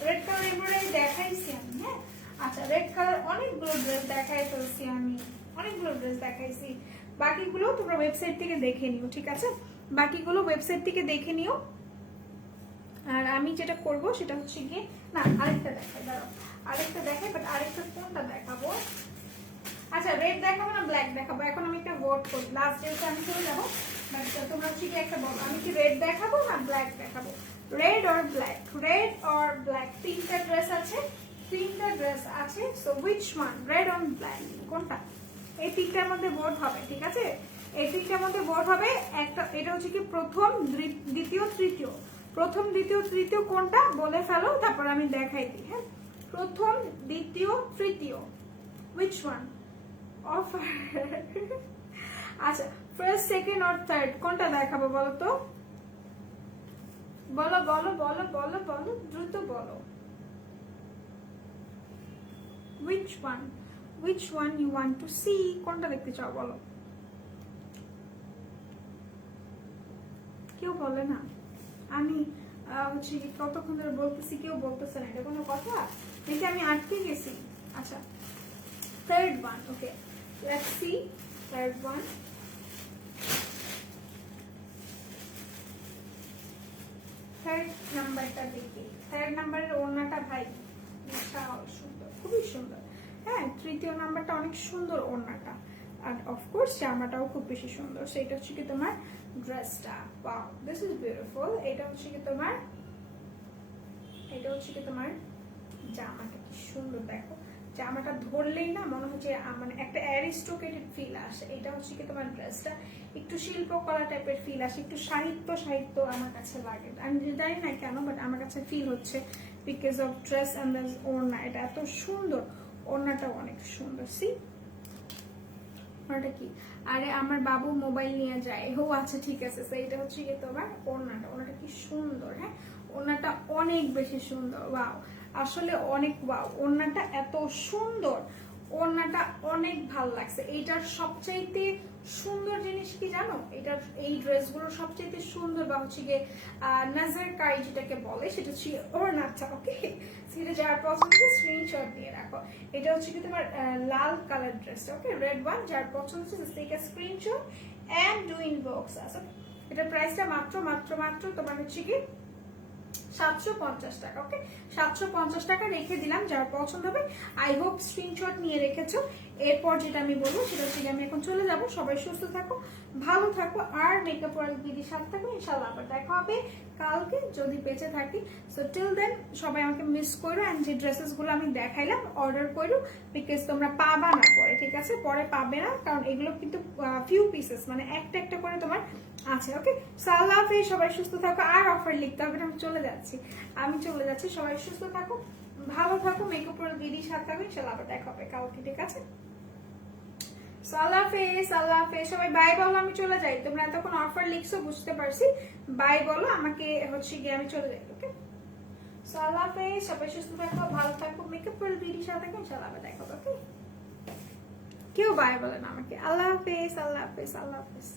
রেড কালার এমব্রয়ডারি দেখাইছি আমি, হ্যাঁ। আচ্ছা, রেড কালার অনেকগুলো ড্রেস দেখাই ফেলছি আমি, অনেকগুলো ড্রেস দেখাইছি। বাকিগুলো তোমরা ওয়েবসাইট থেকে দেখে নিও, ঠিক আছে? বাকিগুলো ওয়েবসাইট থেকে দেখে নিও। আর আমি যেটা করব সেটা হচ্ছে গিয়ে, না আরেকটা দেখাই, দাঁড়াও আরেকটা দেখাই, বাট আরেকটা কোনটা দেখাবো? আচ্ছা, রেড দেখাবো না ব্ল্যাক দেখাবো? এখন আমি একটা ভোট করি, লাস্ট ডেটে আমি চলে যাবো। বাট তোমরা হচ্ছে গিয়ে একটা বলো, আমি কি রেড দেখাবো না ব্ল্যাক দেখাবো? Red or black, red or black, তিনটা ড্রেস আছে, তিনটা ড্রেস আছে। So which one, red or black, কোনটা? এই তিনটার মধ্যে ভোট হবে, ঠিক আছে? এই তিনটার মধ্যে ভোট হবে। একটা, এটা হচ্ছে কি প্রথম, দ্বিতীয়, তৃতীয়। প্রথম, দ্বিতীয়, তৃতীয় কোনটা বলে ফেলো, তারপর আমি দেখাই দিই। হ্যাঁ, প্রথম, দ্বিতীয়, তৃতীয়, হুইচ ওয়ান? অফার। আচ্ছা, ফার্স্ট, সেকেন্ড অর থার্ড, কোনটা দেখাবো বলো তো? বলো বলো বলো বলো বলো, দ্রুত বলো। which one you want to see? কোনটা দেখতে চাও বলো? কেউ বলে না। আমি হচ্ছে কতক্ষণ ধরে বলতেছি, কেউ বলতেছে না। এটা কোনো কথা? দেখি আমি আটকে গেছি। আচ্ছা, third one. Okay, let's see third one. Third নাম্বারটা দেখি। থার্ড নাম্বারের ওড়নাটা ভাই বিশাল সুন্দর, খুবই সুন্দর। হ্যাঁ, তৃতীয় নাম্বারটা অনেক সুন্দর ওড়নাটা, আর অফকোর্স জামাটাও খুব বেশি সুন্দর। সেটা হচ্ছে কি তোমার ড্রেসটা, ওয়াও দিস ইজ বিউটিফুল। এটা হচ্ছে কি তোমার, এটা হচ্ছে কি তোমার জামাটা, কি সুন্দর দেখো। জামাটা ধরলেই না মনে হচ্ছে মানে একটা অ্যারিস্টোক্রেটেড ফিল আসে। এটা হচ্ছে কি তোমার ড্রেসটা একটু শিল্পকলা টাইপের ফিল আসে, একটু সাহিত্য সাহিত্য আমার কাছে লাগে। আমি জানি না কেন, বাট আমার কাছে ফিল হচ্ছে because of dress and the ওড়না। এটা এত সুন্দর, ওড়নাটাও অনেক সুন্দর। সি ওড়নাটা কি, আরে আমার বাবু মোবাইল নিয়ে যায়। ও আচ্ছা ঠিক আছে। এটা হচ্ছে কি তোমার ওড়নাটা, ওড়নাটা কি সুন্দর। হ্যাঁ, ওড়নাটা অনেক বেশি সুন্দর, ওয়াও আসলে অনেক ওয়াও। ওড়নাটা এত সুন্দর, ওড়নাটা অনেক ভালো লাগছে। এইটার সবচাইতে সুন্দর জিনিস কি জানো? এটার এই ড্রেসগুলো সবচাইতে সুন্দর বা হচ্ছে গিয়ে নাজার কারি যেটাকে বলে, সেটা হচ্ছে ওড়নাটা। ওকে, সেটা যার পছন্দ স্ক্রিনশট দিয়ে রাখো। এটা হচ্ছে কি তোমার লাল কালার ড্রেসটা। ওকে, রেড ওয়ান, যার পছন্দ হচ্ছে take a screenshot and do inbox us. এটার প্রাইসটা মাত্র মাত্র মাত্র তোমার হচ্ছে কি 750 টাকা। ওকে, 750 টাকা রেখে দিলাম। যার পছন্দ হবে আই হোপ স্ক্রিনশট নিয়ে রেখেছো। এরপর যেটা আমি বলবো সেটা হচ্ছে আমি এখন চলে যাব। সবাই সুস্থ থাকো, ভালো থাকো, আর মেকআপ ওয়ার্ল্ড দিদির সাথে থাকো। ইনশাআল্লাহ আবার দেখা হবে কালকে যদি বেঁচে থাকি। সো টিল দেন সবাই আমাকে মিস করো, অ্যান্ড যে ড্রেসেসগুলো আমি দেখাইলাম অর্ডার করো, বিকজ তোমরা পাবা না পরে, ঠিক আছে? পরে পাবে না, কারণ এগুলো কিন্তু ফিউ পিসেস, মানে একটা একটা করে তোমার আছে। ওকে, সো আল্লাহ হাফেজ, সবাই সুস্থ থাকো। আর অফার লিখতে হবে না, আমি চলে যাচ্ছি। সবাই সুস্থ থাকো, ভালো থাকো, মেকআপ ওয়ার্ল্ড দিদির সাথে থাকো। ইনশাআল্লাহ আবার দেখা হবে কালকে, ঠিক আছে? সো আল্লাহ হাফেজ, আল্লাহ হাফেজ, সবাই বাই বলো। আমি চলে যাই। তোমরা এতক্ষণ অফার লিখছো বুঝতে পারছি। বাই বলো আমাকে, হচ্ছে গিয়ে আমি চলে যাই। ওকে, সো আল্লাহ হাফেজ, সবাই সুস্থ থাকো, ভালো থাকো, মেকআপ ওয়ার্ল্ড দিদির সাথে থাকো। ইনশাআল্লাহ আবার দেখা হবে। ওকে, কেউ বাই বলে না আমাকে। আল্লাহ হাফেজ, আল্লাহ হাফেজ, আল্লাহ হাফেজ।